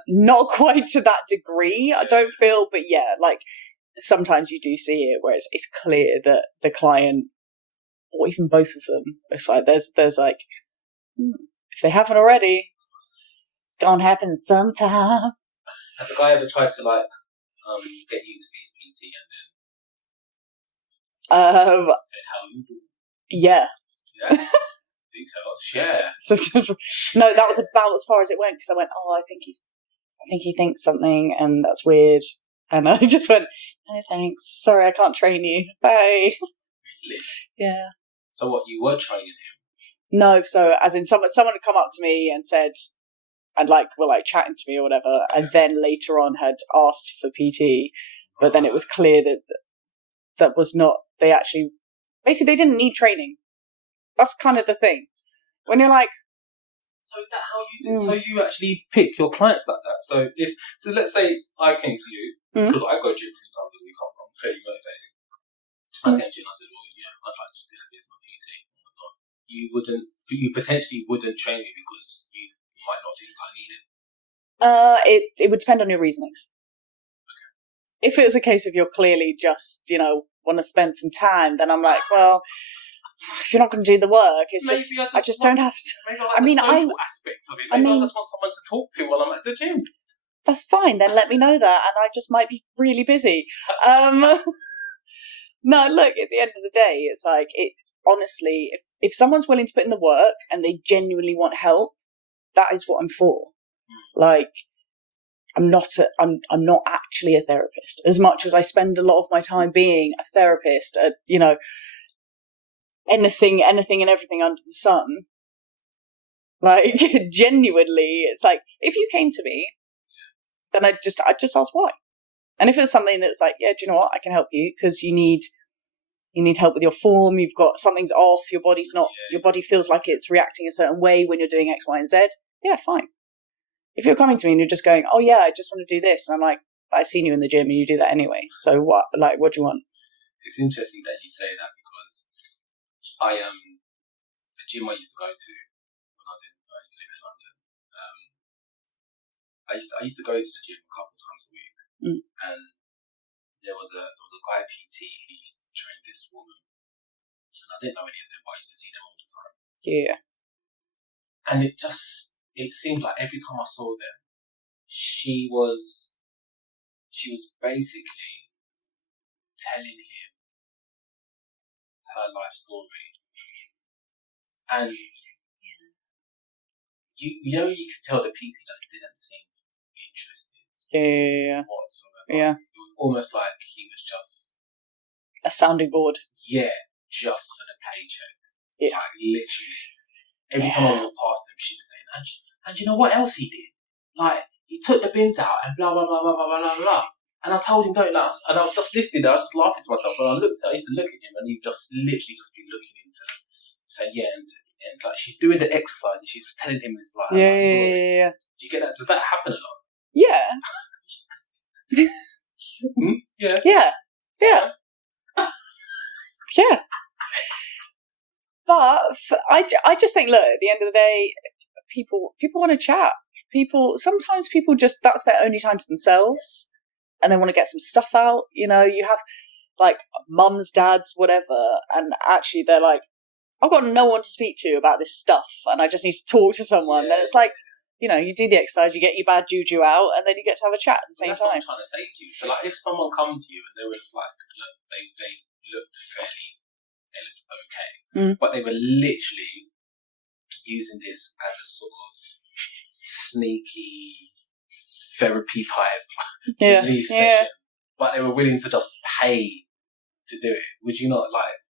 Not quite to that degree, I don't feel, but yeah, like sometimes you do see it where it's clear that the client, or even both of them, it's like there's like, if they haven't already, it's gonna happen sometime. Has a guy ever tried to like get you to be his PT and then said how you do? Yeah. Details, share. No, that was about as far as it went, because I went, I think he thinks something, and that's weird. And I just went, no thanks, sorry, I can't train you, bye. Really? Yeah. So what, you were training him? No, so as in someone had come up to me and said, and like were like chatting to me or whatever, and then later on had asked for PT, but then it was clear that was not, they actually, basically they didn't need training. That's kind of the thing. When you're like... So is that how you do? So you actually pick your clients like that? So let's say I came to you, because I go gym 3 times a week, I'm fairly motivated. I came to you and I said, well, yeah, I'd like to do that as my PT. You potentially wouldn't train me because you might not think I need it. It would depend on your reasonings. Okay. If it was a case of you're clearly just, want to spend some time, then I'm like, well... If you're not going to do the work, it's I just don't have to. Maybe the social aspect of it. Maybe I just want someone to talk to while I'm at the gym. That's fine. Then let me know that, and I just might be really busy. No, look. At the end of the day, it's like honestly, if someone's willing to put in the work and they genuinely want help, that is what I'm for. Like, I'm not actually a therapist. As much as I spend a lot of my time being a therapist, anything and everything under the sun. Like, genuinely, it's like, if you came to me, then I'd just ask why. And if it's something that's like, yeah, do you know what, I can help you because you need help with your form, you've got, something's off, your body feels like it's reacting a certain way when you're doing X, Y, and Z, yeah, fine. If you're coming to me and you're just going, oh yeah, I just want to do this, and I'm like, I've seen you in the gym and you do that anyway, so what do you want? It's interesting that you say that because the gym I used to go to when I used to live in London. I used to go to the gym a couple of times a week, and there was a guy PT who used to train this woman. And I didn't know any of them, but I used to see them all the time. Yeah. And it seemed like every time I saw them, she was basically telling him her life story. And you could tell the PT just didn't seem interested. Yeah. Whatsoever. Yeah. It was almost like he was just a sounding board. Yeah, just for the paycheck. Yeah. Like literally. Every time I walked past him, she was saying, and you know what else he did? Like, he took the bins out and blah blah blah blah blah blah blah. And I told him, and I was just listening there, I was just laughing to myself. And I used to look at him, and he'd just literally just be looking into say, yeah, and like she's doing the exercise and she's telling him this like yeah. Do you get that? Does that happen a lot? Yeah. Yeah. Yeah. Yeah. Yeah. But I just think, look, at the end of the day, people want to chat. Sometimes people just, that's their only time to themselves, and they want to get some stuff out. You know, you have like mums, dads, whatever, and actually they're like, I've got no one to speak to about this stuff, and I just need to talk to someone. And it's like, you know, you do the exercise, you get your bad juju out, and then you get to have a chat at the same that's time. What I'm trying to say to you. So, like, if someone comes to you and they were just like, look, they looked okay, but they were literally using this as a sort of sneaky therapy type release session, but they were willing to just pay to do it. Would you not like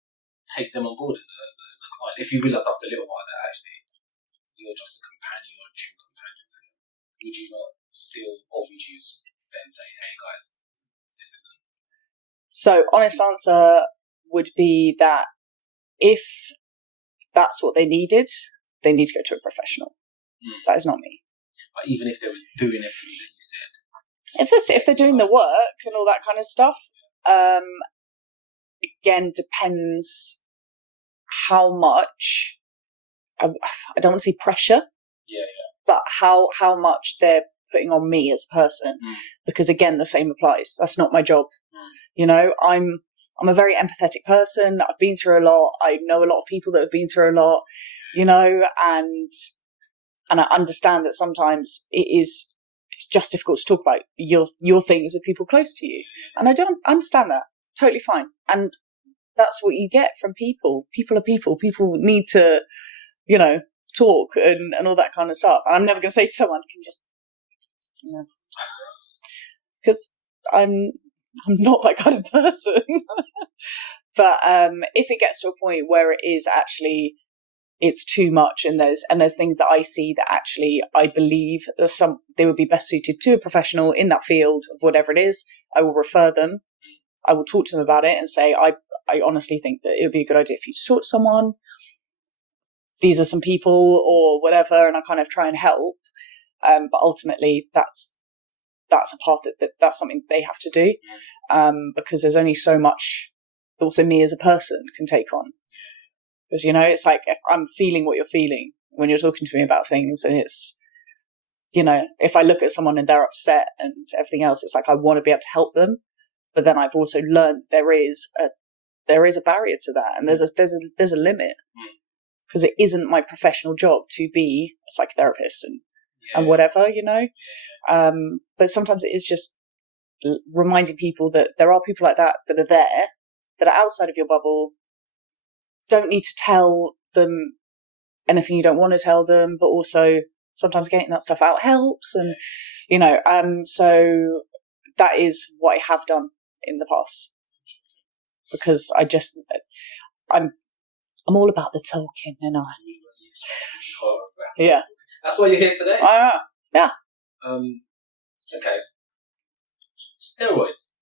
take them on board as a client if you realise after a little while that actually you're just a companion or a gym companion for them? Would you not still, or would you then say, hey guys, this isn't? So, honest answer would be that if that's what they needed, they need to go to a professional. That is not me. But even if they were doing everything that you said, if they're doing the work and all that kind of stuff, again, depends how much. I don't want to say pressure, but how much they're putting on me as a person, because again, the same applies. That's not my job. You know, I'm a very empathetic person. I've been through a lot. I know a lot of people that have been through a lot. You know, and I understand that sometimes it's just difficult to talk about your things with people close to you, and I don't understand that. Totally fine, and that's what you get from people. People are people. People need to, you know, talk and all that kind of stuff. And I'm never going to say to someone, "Can you just," you know, because I'm not that kind of person. But if it gets to a point where it is actually, it's too much, and there's things that I see that actually I believe they would be best suited to a professional in that field of whatever it is, I will refer them. I will talk to them about it and say, I honestly think that it would be a good idea for you to talk to someone. These are some people or whatever, and I kind of try and help. But ultimately, that's a path that's something they have to do, because there's only so much also me as a person can take on. Because, you know, it's like, if I'm feeling what you're feeling when you're talking to me about things, and it's, you know, if I look at someone and they're upset and everything else, it's like I want to be able to help them, but then I've also learned there is a barrier to that, and there's a limit, because it isn't my professional job to be a psychotherapist and whatever, you know. But sometimes it is just reminding people that there are people like that are there, that are outside of your bubble. Don't need to tell them anything you don't want to tell them, but also sometimes getting that stuff out helps, and you know, so that is what I have done in the past, because I'm all about the talking, and yeah, that's why you're here today. Yeah. Okay. Steroids.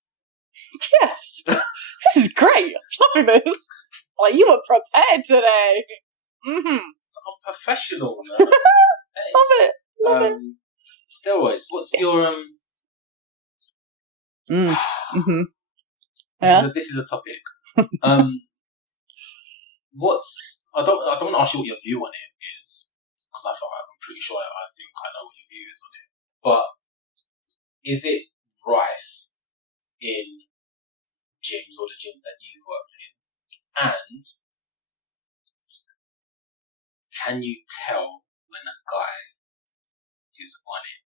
Yes. This is great. I'm loving this. Like, you were prepared today. So I'm professional now. Hey. Love it. Steroids. What's your This is a topic. I don't want to ask you what your view on it is, because I'm pretty sure I think I know what your view is on it. But is it rife in gyms or the gyms that you've worked in? And can you tell when a guy is on it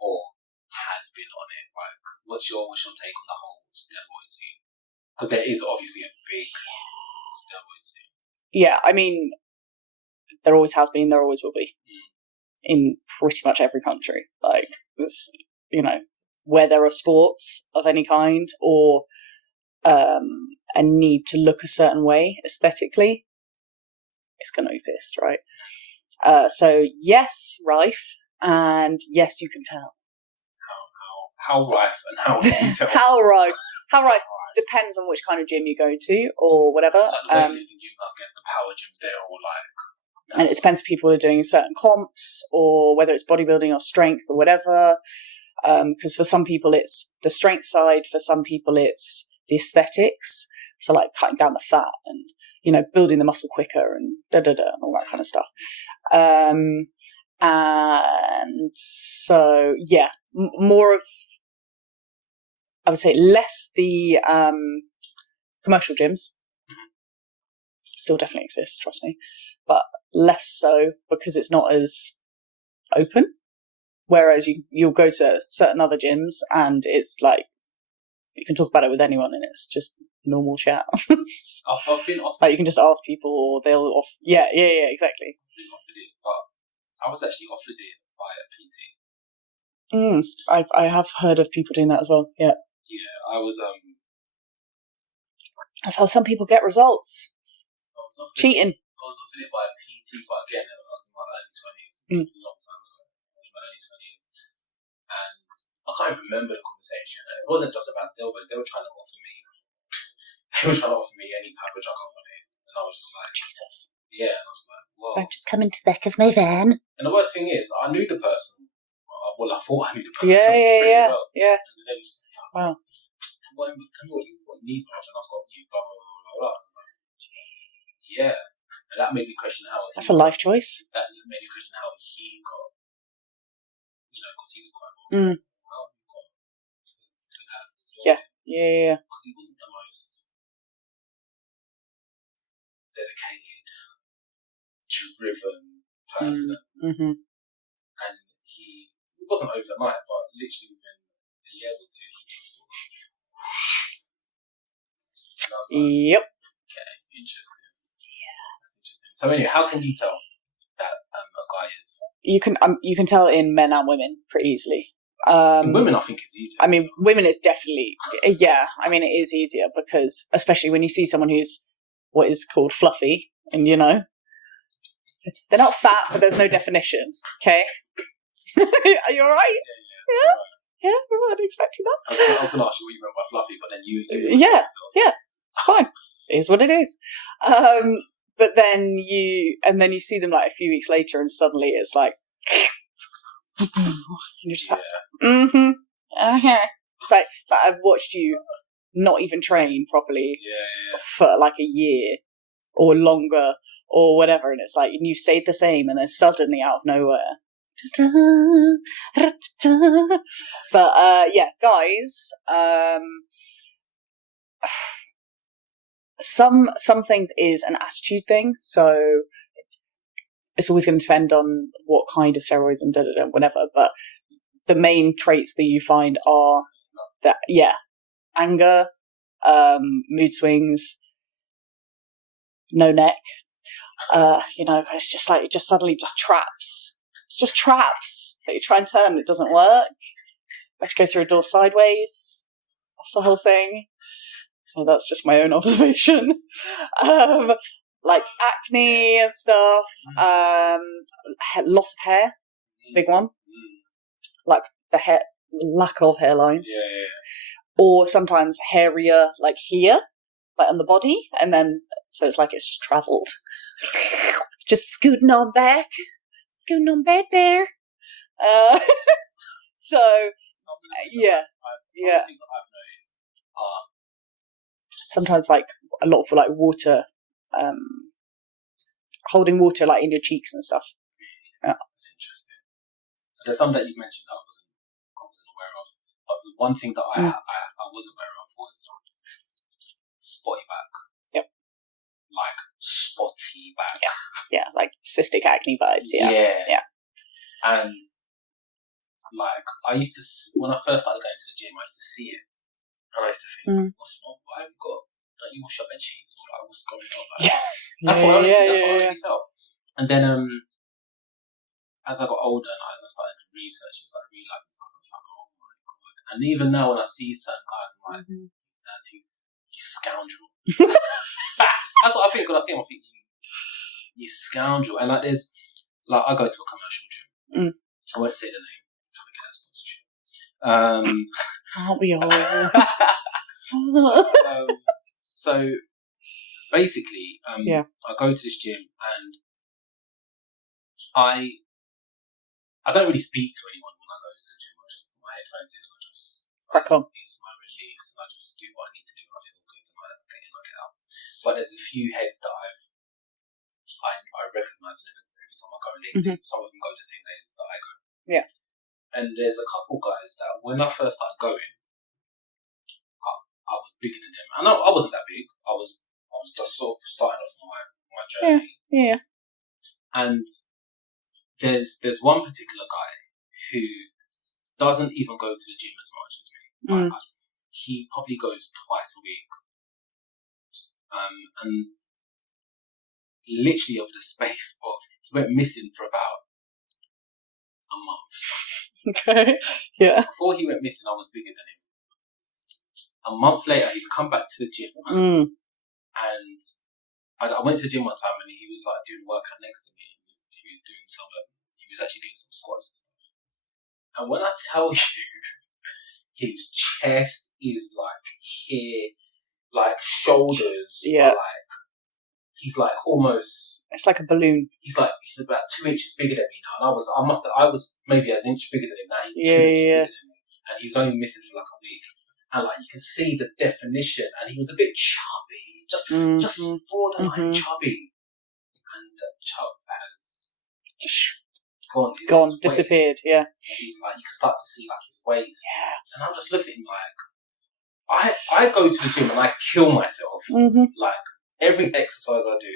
or has been on it? Like, what's your take on the whole steroid scene? Because there is obviously a big steroid scene. Yeah, I mean, there always has been, there always will be, in pretty much every country. Like, you know, where there are sports of any kind, or a need to look a certain way aesthetically, it's going to exist, right? So yes, rife, and yes, you can tell. How rife and how can you tell? How rife depends on which kind of gym you go to or whatever. Like the weightlifting gyms, I guess the power gyms, they're all like. And it depends if people are doing certain comps, or whether it's bodybuilding or strength or whatever. Because for some people it's the strength side, for some people it's the aesthetics. So like cutting down the fat and, you know, building the muscle quicker and and all that kind of stuff. And so, yeah, more of, I would say less the commercial gyms. Still definitely exists, trust me. But less so because it's not as open. Whereas you'll go to certain other gyms and it's like, you can talk about it with anyone and it's just normal chat. I've been offered. Like you can just ask people or they'll off. Yeah, exactly. I've been offered it, but I was actually offered it by a PT. I have heard of people doing that as well. Yeah. Yeah, I was That's how some people get results. Cheating. I was offered it by a PT, but again, I was in my early 20s, a long time ago. I was in my early 20s, and I can't even remember the conversation. And it wasn't just about dildos; they were trying to offer me any type of drug I wanted, and I was just like, Jesus. Yeah, and I was like, whoa. So just come into the back of my van. And the worst thing is, I knew the person. Well, I thought I knew the person. Yeah. Well. Yeah. And then they was like, wow. Tell me what you need, bruv, and I've got you, blah blah blah blah. Yeah, and that made me question how. That's a life choice. That made me question how he got, because he was quite old. How he got to that as well. Yeah. Because he wasn't the most dedicated, driven person, and it wasn't overnight, but literally within a year or two, he just sort of. And I was like, yep. Okay, interesting. That's interesting. So anyway, how can you tell that a guy is? You can tell in men and women pretty easily. In women, I think it's easier. I mean, women is definitely I mean, it is easier because especially when you see someone who's what is called fluffy, and they're not fat, but there's no definition. Okay, are you all right? Yeah. I wasn't expecting that. I was going to ask you what you meant by fluffy, but then you yeah, it's fine. It is what it is. But then you see them like a few weeks later, and suddenly it's like, and you're just like, okay. It's like I've watched you not even train properly for like a year or longer or whatever, and it's like, and you stayed the same, and then suddenly out of nowhere. But guys, some things is an attitude thing, so it's always going to depend on what kind of steroids and whatever, but the main traits that you find are that anger, mood swings, no neck, it's just like it just suddenly just traps. It's just traps that you try and turn, it doesn't work. You have to go through a door sideways. That's the whole thing. So that's just my own observation. Like acne and stuff. Loss of hair, big one. Like the hair, lack of hairlines. Yeah. Or sometimes hairier, like here, like on the body, and then so it's like it's just travelled. Just scooting on back there. So yeah. Some things that I've noticed are sometimes like a lot of like water, holding water like in your cheeks and stuff. Yeah, that's interesting. So there's some that you mentioned that I wasn't aware of, but the one thing that I was aware of was spotty back. Yep. Like spotty back. Yeah, like cystic acne vibes. Yeah. And like I used to, when I first started going to the gym, I used to see it, and I used to think, what's wrong? Why have you got? Don't you wash your bed sheets? Or like, what's going on? Like, that's what I honestly felt. And then as I got older and I started researching, started realising stuff, I was like, oh my god! And even now, when I see certain guys, I'm like, dirty, you scoundrel. That's what I think when I see them. I think you scoundrel. And like, there's like, I go to a commercial gym. I won't say the name. I'm trying to get that sponsorship. Aren't we all? So basically, I go to this gym and I don't really speak to anyone when I go to the gym. I just put my headphones in and I just crack on. It's my release. peace, and I just do what I need to do when I feel good, and I get in, I get out. But there's a few heads that I recognise every time I go and leave. Some of them go the same days that I go. Yeah. And there's a couple guys that when I first started going, I was bigger than them, and I wasn't that big. I was just sort of starting off my journey. Yeah. And there's one particular guy who doesn't even go to the gym as much as me. He probably goes twice a week. And literally over the space of, he went missing for about a month. Okay. Yeah. Before he went missing, I was bigger than him. A month later, he's come back to the gym. And I went to the gym one time and he was like doing workout next to me. He was actually doing some squats and stuff. And when I tell you, his chest is like here, like shoulders are like, he's like almost, it's like a balloon. He's about 2 inches bigger than me now. And I was maybe an inch bigger than him. Now he's 2 inches bigger than me. And he was only missing for like a week. And like you can see the definition, and he was a bit chubby, just borderline chubby, and the chub has just gone, disappeared. Yeah, he's like, you can start to see like his waist. Yeah, and I'm just looking at him like, I go to the gym and I kill myself. Like every exercise I do,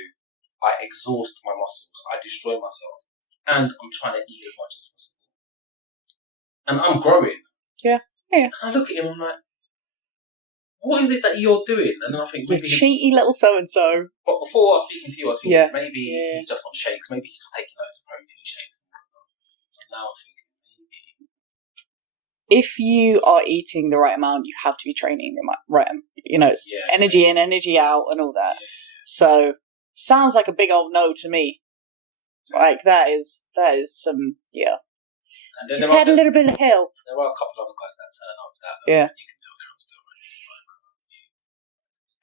I exhaust my muscles, I destroy myself, and I'm trying to eat as much as possible, and I'm growing. Yeah. And I look at him, I'm like, what is it that you're doing? And then I think, maybe cheaty little so-and-so. But before I was speaking to you, I was thinking maybe he's just on shakes. Maybe he's just taking loads of protein shakes. And now I'm thinking maybe. If you are eating the right amount, you have to be training the right amount. You know, it's energy in, energy out and all that. Yeah. So, sounds like a big old no to me. Like, that is some, And then he's had a little bit of help. There are a couple of other guys that turn up that you can tell they're on steroids. It's like,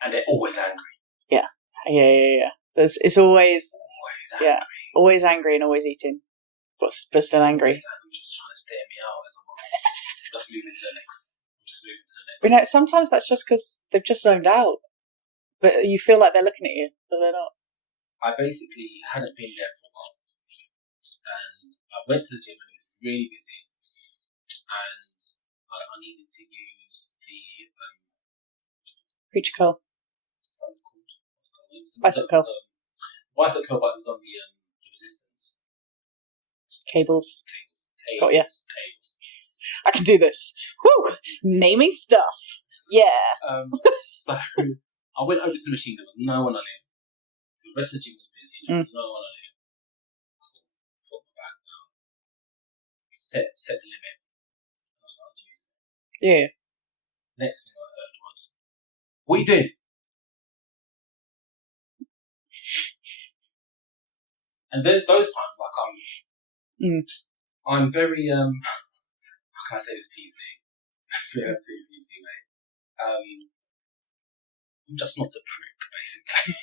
and they're always angry. Yeah. It's always angry. Always angry and always eating, but still angry. Always angry, just trying to stare me out as I'm just moving to the next. But you know, sometimes that's just because they've just zoned out, but you feel like they're looking at you, but they're not. I basically hadn't been there for a while, and I went to the gym and it was really busy, and I needed to use the Preacher curl. What's called? Bicep curl. Bicep curl, but it was on the resistance cables. Got ya. Cables. I can do this. Woo! Naming stuff. Yeah. So I went over to the machine. There was no one on it. The rest of the gym was busy. There was no one on it. Put my bag down. Set the limit. I started using it. Yeah. Next thing I heard was, "What are you doing?" And then those times, like I'm very how can I say this PC? Yeah, PC mate. I'm just not a prick, basically.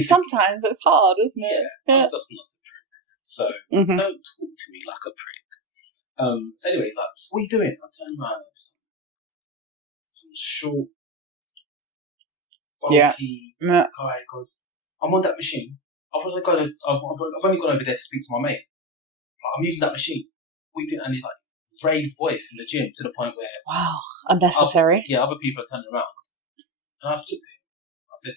Sometimes it's hard, isn't it? Yeah, I'm just not a prick. So don't talk to me like a prick. So anyway, he's like, "So what are you doing?" I turn around and some short, bulky guy goes, "I'm on that machine. I've only gone over there to speak to my mate. I'm using that machine. What are you doing?" And he's like, raised voice in the gym to the point where, wow, unnecessary. Other people are turning around. And I just looked at him. I said,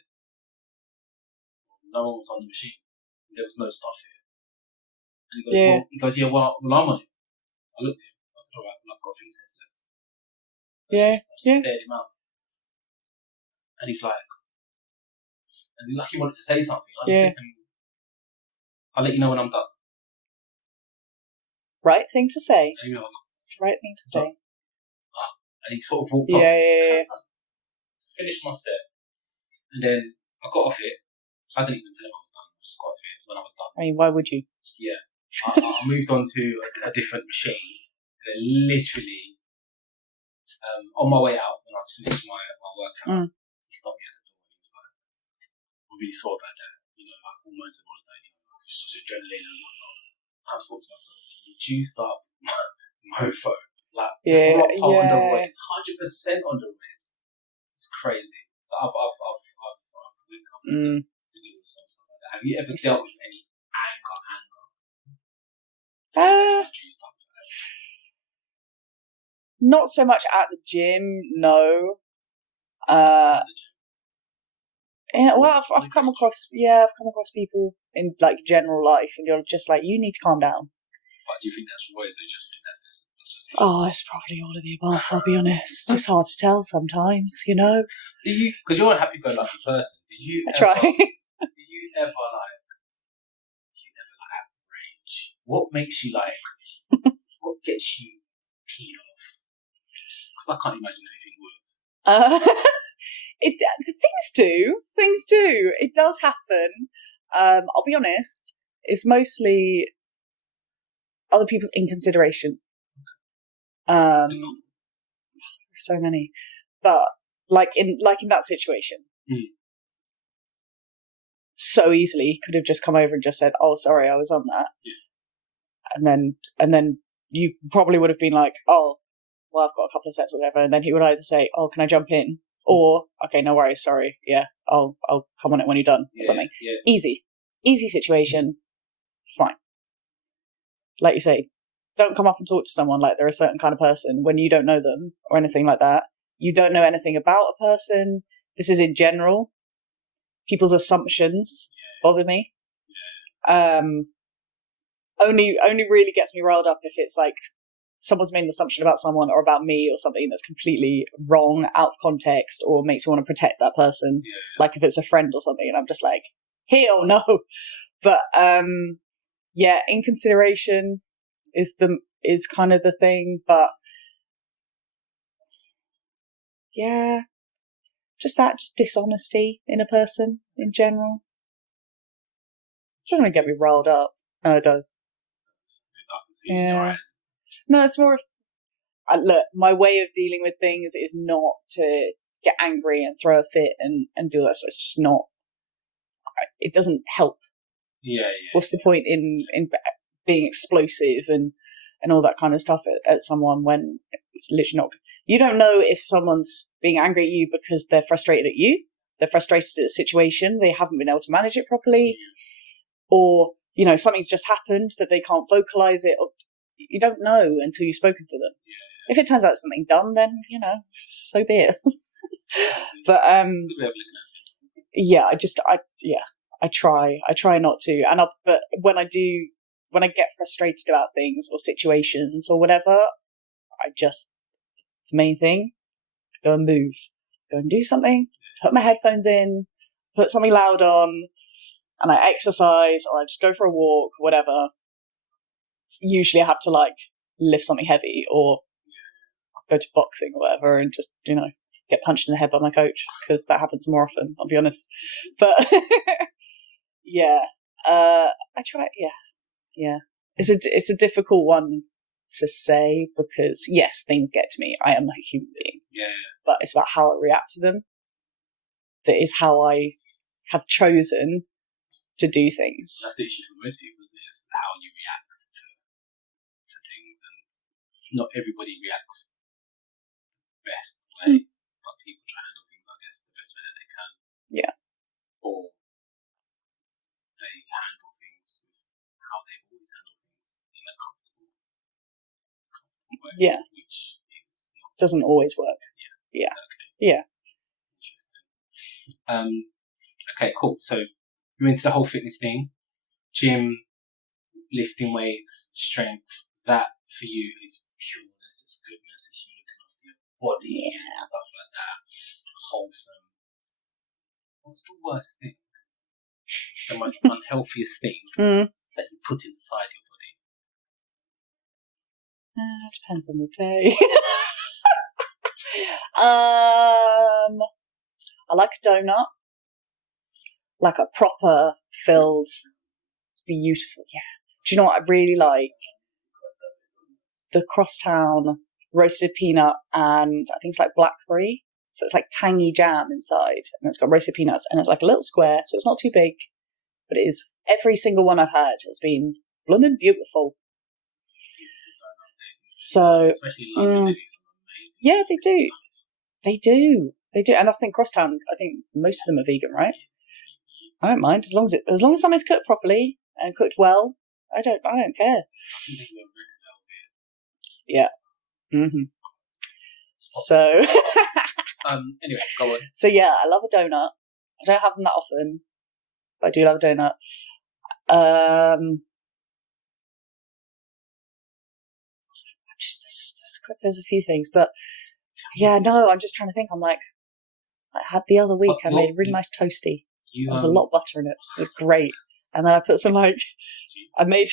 "No one was on the machine. There was no stuff here." And he goes, well, I'm on it. I looked at him. I said, "All right, well, I've got 3 sets left." I just stared him out. And he's like, he wanted to say something. I just said to him, "I'll let you know when I'm done." Right thing to say. And he was like, it's the right thing to say. And he sort of walked off. Yeah. Finished my set. And then I got off it. I didn't even tell him I was done. I just got off it when I was done. I mean, why would you? Yeah. I moved on to a different machine. And then literally, on my way out, when I was finished my workout, he stopped me at the door and he was like, "I'm really sorry about that. You know, like hormones and all of that. You know, like, it's just adrenaline and whatnot." I thought to myself, "You juiced up mofo. Like, Yeah, proper yeah. underweight, 100% underweight. It's crazy. So I've to deal with some stuff like that. Have you ever dealt with any anger? Not so much at the gym, no. Yeah, well, I've come across people in like general life, and you're just like, you need to calm down. But do you think that's right, or do you just think that that's just issues? Oh, it's probably all of the above. I'll be honest. It's hard to tell sometimes, you know. Do you? Because you're a happy-go-lucky person. Do you? I try. Do you ever have rage? What makes you like? What gets you peed off? Because I can't imagine anything worse. Things do. It does happen. I'll be honest. It's mostly other people's inconsideration. There's so many, but like in that situation, so easily he could have just come over and just said, "Oh, sorry, I was on that," and then you probably would have been like, "Oh, well, I've got a couple of sets or whatever," and then he would either say, "Oh, can I jump in?" Or, "Okay, no worries, sorry, yeah, I'll come on it when you're done," or something. Yeah. Easy situation, fine. Like you say, don't come up and talk to someone like they're a certain kind of person when you don't know them or anything like that. You don't know anything about a person. This is in general. People's assumptions bother me. Only really gets me riled up if it's like someone's made an assumption about someone or about me or something that's completely wrong, out of context, or makes me want to protect that person. Yeah. Like if it's a friend or something, and I'm just like, hell no. But inconsideration is kind of the thing, but yeah, just dishonesty in a person in general. It's not going to get me riled up. No, it does. Yeah. No, it's more of, look, my way of dealing with things is not to get angry and throw a fit and do that. So it's just not, it doesn't help. Yeah. What's the point in being explosive and all that kind of stuff at someone when it's literally not, you don't know if someone's being angry at you because they're frustrated at you, they're frustrated at the situation, they haven't been able to manage it properly, or, you know, something's just happened but they can't vocalize it, or you don't know until you've spoken to them. If it turns out something dumb, then, you know, so be it. But I try not to, but when I get frustrated about things or situations or whatever, the main thing, go and move, go and do something, put my headphones in, put something loud on, and I exercise, or I just go for a walk, whatever. Usually I have to like lift something heavy or go to boxing or whatever and just, you know, get punched in the head by my coach, because that happens more often, I'll be honest. But I try. Yeah. It's a difficult one to say, because yes, things get to me. I am a human being. Yeah. But it's about how I react to them. That is how I have chosen to do things. That's the issue for most people, isn't it? It's how you react to things, and not everybody reacts the best way, but people try to handle things, I guess, the best way that they can. Yeah. Or they handle things with how they've always handled things in a comfortable way. Yeah. Which doesn't always work. Yeah. Exactly. Yeah. Interesting. Okay, cool. So you're into the whole fitness thing, gym, lifting weights, strength. That for you is pureness, it's goodness, it's you looking after your body and stuff like that. Wholesome. What's the worst thing? The most unhealthiest thing that you put inside your body? It depends on the day. I like a donut. Like a proper, filled, beautiful, Do you know what I really like? The crosstown roasted peanut, and I think it's like blackberry. So it's like tangy jam inside, and it's got roasted peanuts, and it's like a little square, so it's not too big, but it is, every single one I've had has been blooming beautiful. So, especially in London, they do some amazing. Yeah, they do. They do. They do. And that's the thing, Crosstown, I think most of them are vegan, right? I don't mind as long as something's cooked properly and cooked well. I don't care. Yeah. Mm-hmm. So. Anyway, go on. So yeah, I love a donut. I don't have them that often, but I do love a donut. There's a few things, but yeah, no, I'm just trying to think. I'm like, I had the other week. I made a really nice toasty. There was a lot of butter in it. It was great, and then I put some I made.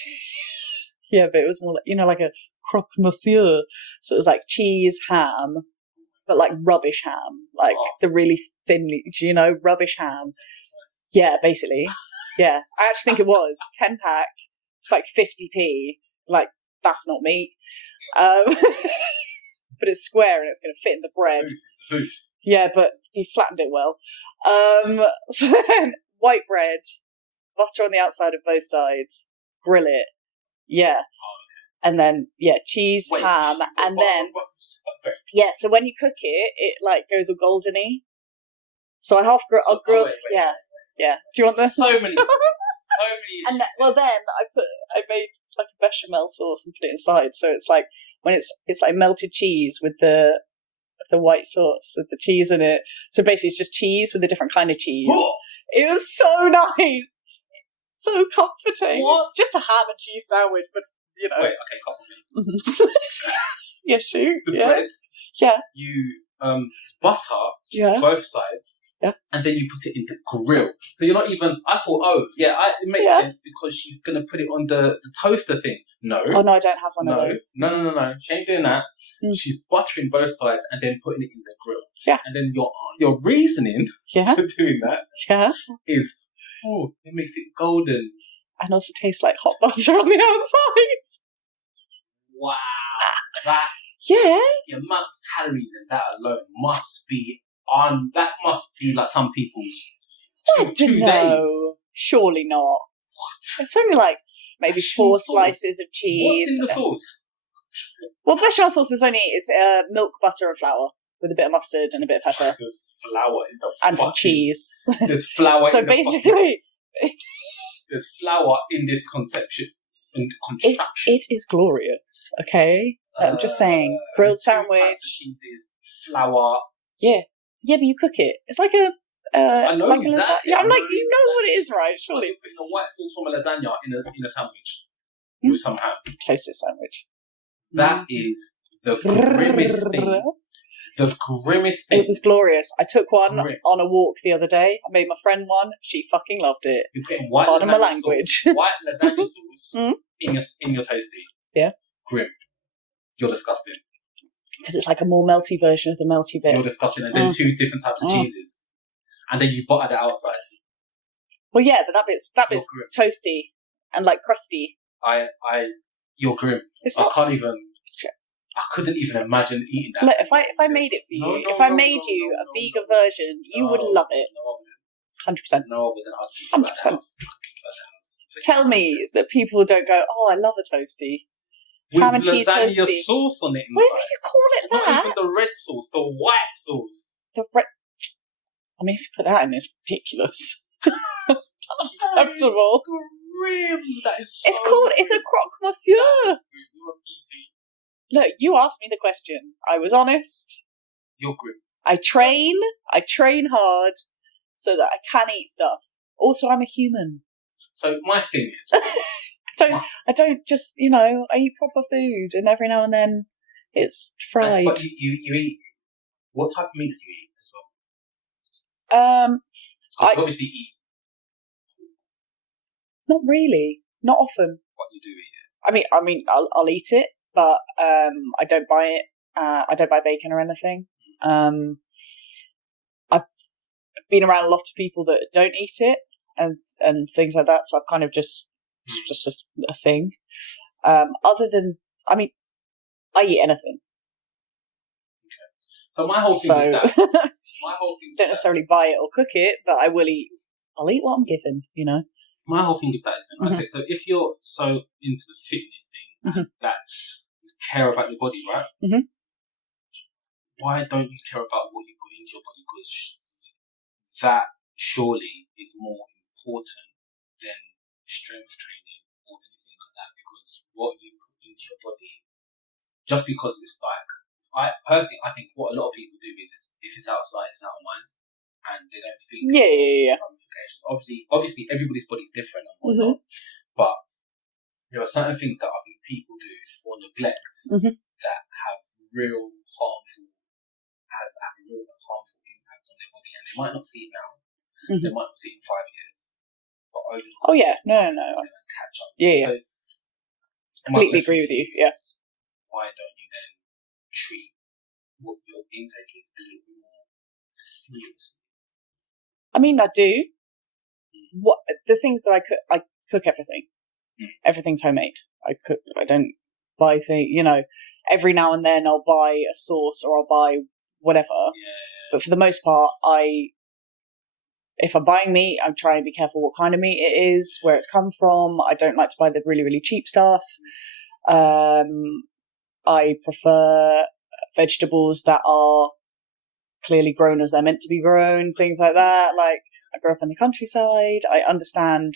Yeah, but it was more like like a croque monsieur. So it was like cheese, ham, but like rubbish ham, like the really thinly, rubbish ham. Yeah, basically. Yeah, I actually think it was 10 pack. It's like 50p. Like that's not meat. But it's square and it's going to fit in the bread. It's the booth. Yeah, but he flattened it well. So then white bread, butter on the outside of both sides, grill it. Yeah. And then, cheese, ham, and then, so when you cook it, it like goes all goldeny. So I'll grill, yeah. Do you want this? So many and then I made like a bechamel sauce and put it inside. So it's like, when it's like melted cheese with the white sauce with the cheese in it. So basically it's just cheese with a different kind of cheese. It was so nice. It's so comforting. What? It's just a ham and cheese sandwich, but Wait, okay, couple things. Yeah, shoot. The bread. Yeah. You butter both sides. Yeah. And then you put it in the grill. So you're not even. I thought, it makes sense because she's gonna put it on the toaster thing. No. Oh no, I don't have one of those. No. She ain't doing that. She's buttering both sides and then putting it in the grill. Yeah. And then your reasoning for doing that is, it makes it golden. And also tastes like hot butter on the outside. Wow. That the amount of calories in that alone must be like some people's two days. Surely not. What? It's only like maybe 4 slices of cheese. What's in the sauce? Well, bechamel sauce is milk, butter, and flour with a bit of mustard and a bit of pepper. There's flour in the and some cheese. There's flour. So basically, there's flour in this conception and contraption. It is glorious. Okay, I'm just saying, grilled sandwich, cheeses, flour. Yeah, but you cook it. It's like a. I know like exactly. I'm like, you know what it is, right? Surely. You're putting a white sauce from a lasagna in a sandwich with some ham. Toasted sandwich. That is the grimmest thing. The grimmest thing. It was glorious. I took one on a walk the other day. I made my friend one. She fucking loved it. You're putting white Pardon my lasagna language. sauce, white lasagna sauce in your toasty. Yeah. Grim. You're disgusting. Because it's like a more melty version of the melty bit. You're disgusting. And then 2 different types of cheeses. And then you butter the outside. Well, yeah, but that bit's toasty and like crusty. You're grim. I can't even. I couldn't even imagine eating that. Look, if I made it for you, if I made you a vegan version, you would love it. 100%. No, but then I'd kick you out of the house. Tell me that people don't go, oh, I love a toasty. With ham and cheese lasagna toasty. Sauce on it inside. Why did you call it that? Not even the red sauce, the white sauce. I mean, if you put that in, it's ridiculous. That's unacceptable. Grim. That is so It's a croque monsieur. Look, you asked me the question. I was honest. You're grim. I train hard so that I can eat stuff. Also, I'm a human. So my thing is, I don't just, I eat proper food, and every now and then it's fried. But you eat, what type of meats do you eat as well? I obviously eat. Not really. Not often. What you do eat it? I mean, I'll eat it, but I don't buy it. I don't buy bacon or anything. I've been around a lot of people that don't eat it and things like that, so I've kind of just a thing. Other than, I eat anything. Okay. So my whole thing with that. Don't necessarily buy it or cook it, but I'll eat what I'm given. My whole thing with that is then, okay, so if you're so into the fitness thing, that care about your body, right? Mm-hmm. Why don't you care about what you put into your body? Because that surely is more important than strength training or anything like that. Because what you put into your body, just because it's like, I think what a lot of people do is if it's outside, it's out of mind, and they don't think Yeah. ramifications. Obviously, everybody's body's different and whatnot, but there are certain things that I think people do or neglect that have real harmful impact on their body, and they might not see it now. They might not see it in 5 years, but over the course of time, it's going to catch up. Yeah. So, completely agree with you. Yeah. Why don't you then treat what your intake is a little bit more seriously? I mean, I do. What the things that I cook everything. Everything's homemade. I don't buy things, every now and then I'll buy a sauce or I'll buy whatever. Yeah. But for the most part, if I'm buying meat, I'm trying to be careful what kind of meat it is, where it's come from. I don't like to buy the really, really cheap stuff. I prefer vegetables that are clearly grown as they're meant to be grown, things like that. Like, I grew up in the countryside. I understand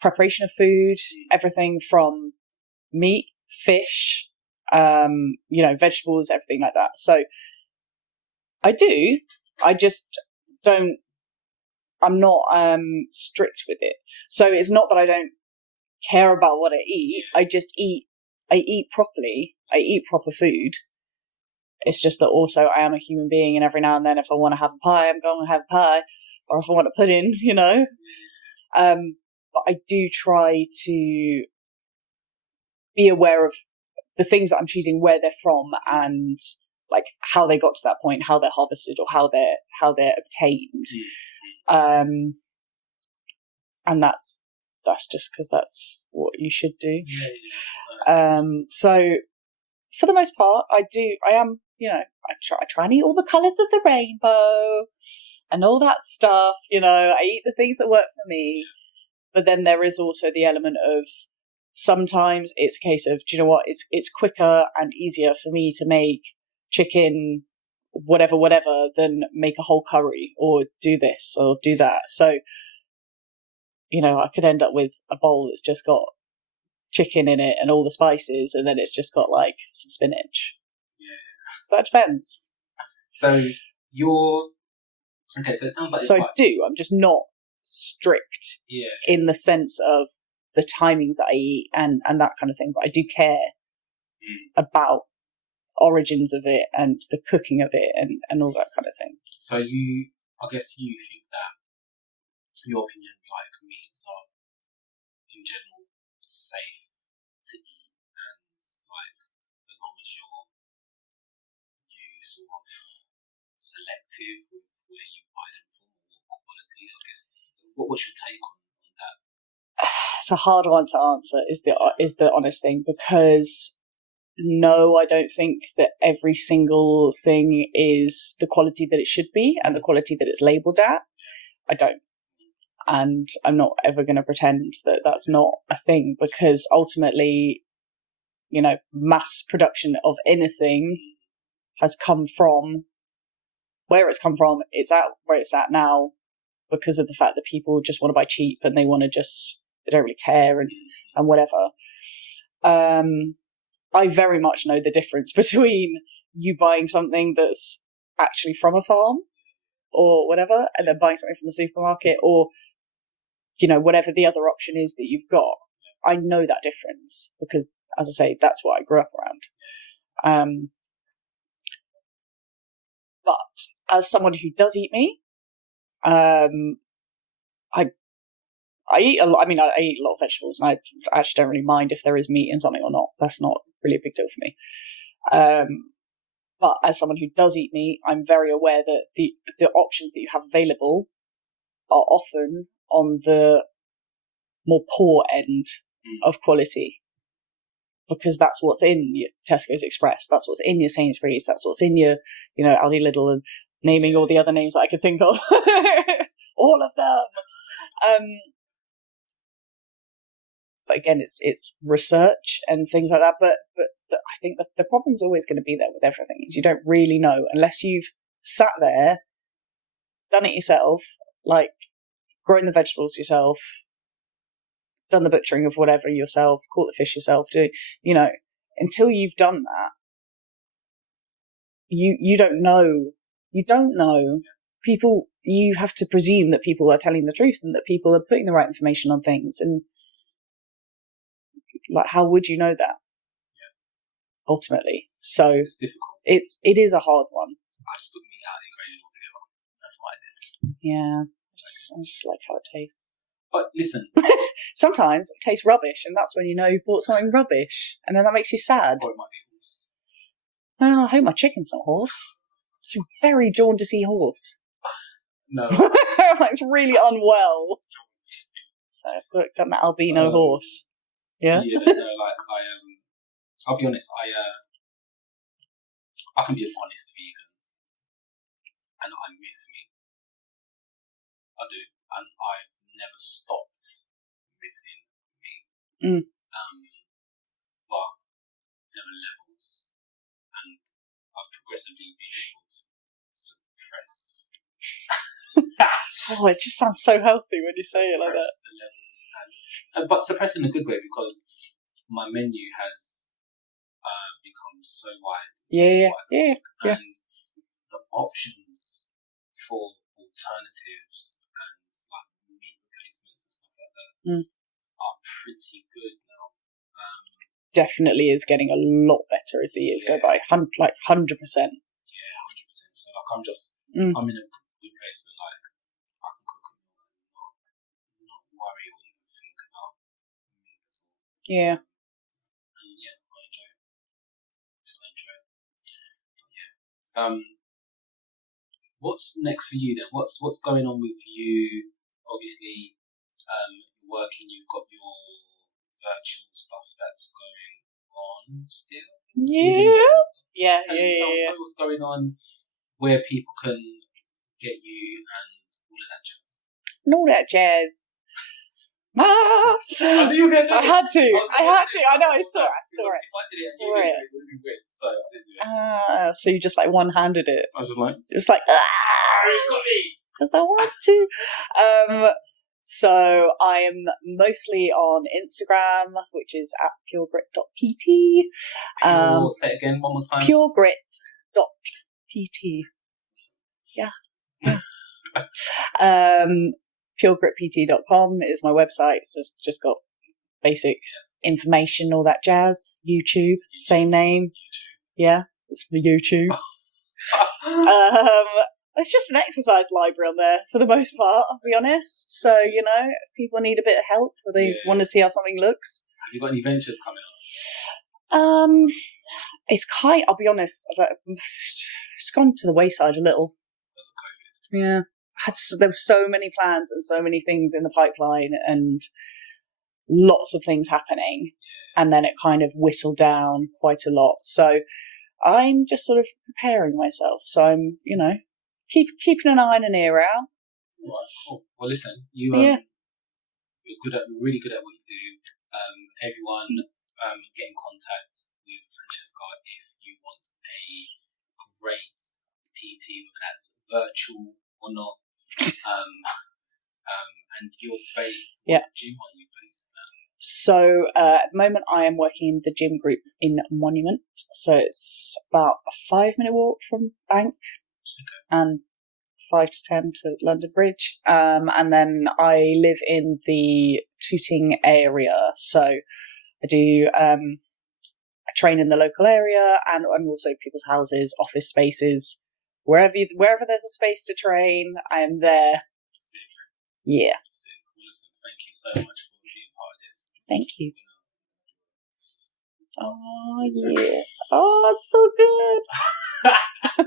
preparation of food, everything from meat, fish, vegetables, everything like that. So I do. I just don't. I'm not strict with it. So it's not that I don't care about what I eat. I just eat. I eat properly. I eat proper food. It's just that also I am a human being, and every now and then, if I want to have a pie, I'm going to have a pie, or if I want to put in, But I do try to be aware of the things that I'm choosing, where they're from, and like how they got to that point, how they're harvested, or how they're obtained. And that's just because that's what you should do. So for the most part, I try and eat all the colours of the rainbow and all that stuff. I eat the things that work for me. But then there is also the element of sometimes it's a case of, do you know what, it's quicker and easier for me to make chicken whatever than make a whole curry or do this or do that. So, I could end up with a bowl that's just got chicken in it and all the spices, and then it's just got like some spinach. Yeah. That depends. So okay, so it sounds like I'm just not strict in the sense of the timings that I eat and that kind of thing, but I do care about origins of it and the cooking of it and all that kind of thing. So I guess you think that, in your opinion, like meats are in general safe to eat, and like as long as you sort of selective with where you buy them from or quality, I guess. What's your take on that? It's a hard one to answer, is the honest thing, because no, I don't think that every single thing is the quality that it should be and the quality that it's labelled at. I don't. And I'm not ever going to pretend that that's not a thing, because ultimately, mass production of anything has come from where it's come from. It's at where it's at now because of the fact that people just want to buy cheap and they don't really care and whatever. I very much know the difference between you buying something that's actually from a farm or whatever, and then buying something from the supermarket, or, whatever the other option is that you've got. I know that difference because, as I say, that's what I grew up around. But as someone who does eat meat, I eat a lot. I mean, I eat a lot of vegetables, and I actually don't really mind if there is meat in something or not. That's not really a big deal for me. But as someone who does eat meat, I'm very aware that the options that you have available are often on the more poor end of quality, because that's what's in your Tesco's Express, that's what's in your Sainsbury's, that's what's in your, Aldi Lidl, and naming all the other names that I could think of. All of them. but again, it's research and things like that. But I think the problem's always going to be there with everything is you don't really know unless you've sat there, done it yourself, like growing the vegetables yourself, done the butchering of whatever yourself, caught the fish yourself, until you've done that, you don't know. You don't know. People, you have to presume that people are telling the truth and that people are putting the right information on things. And like, how would you know that? Yeah. Ultimately. So it's difficult. It is a hard one. I just took meat out of the ingredient altogether. That's what I did. Yeah. I just like how it tastes. But listen. Sometimes it tastes rubbish, and that's when you know you've bought something rubbish. And then that makes you sad. Or it might be horse. Well, I hope my chicken's not horse. It's a very jaundicey horse. No. It's really unwell. So I've got an albino horse. Yeah? Yeah, no, I'll be honest, I can be an honest vegan. And I miss meat. I do. And I've never stopped missing meat. But there are levels. And I've progressively been able to suppress. Oh, it just sounds so healthy when you say it like that. The levels but suppress in a good way because my menu has become so wide. Yeah. And the options for alternatives and like meat replacements and stuff like that are pretty good now. Definitely is getting a lot better as the years go by. 100%. Yeah, 100%. So like I'm in a good place where like I can cook and not worry or even think about meat at all. Yeah. And yeah, I enjoy it. But yeah. What's next for you then? What's going on with you? Obviously, working. You've got your virtual stuff that's going on still. Yes. Yeah. Tell me what's going on, where people can get you, and all of that jazz. And all that jazz. I knew you were going to do it. I had to. I know. I saw it. If I did it, you did it. It would be weird. So I didn't do it. So you just like one-handed it. I was just like, it was like, you got me. Because I want to. So I am mostly on Instagram, which is at puregrit.pt. Say it again one more time. Puregrit.pt. Yeah. puregritpt.com is my website. So it's just got basic information, all that jazz. YouTube, same name. Yeah, it's for YouTube. It's just an exercise library on there for the most part, I'll be honest. So, if people need a bit of help or they want to see how something looks. Have you got any ventures coming up? I'll be honest, it's gone to the wayside a little. Because of COVID. Yeah. There were so many plans and so many things in the pipeline and lots of things happening. And then it kind of whittled down quite a lot. So I'm just sort of preparing myself. So I'm, keeping an eye and an ear out. Right, cool. Well, listen, you're really good at what you do. Everyone, get in contact with Francesca if you want a great PT, whether that's virtual or not. And you're based. What gym are you based at? So at the moment, I am working in the gym group in Monument. So it's about a 5-minute walk from Bank. And 5 to 10 to London Bridge. And then I live in the Tooting area. So I do, I train in the local area and also people's houses, office spaces, wherever there's a space to train, I am there. Sick. Yeah. Sick. Well, listen, thank you so much for being part of this. Thank you. Oh, yeah. Oh, it's so good.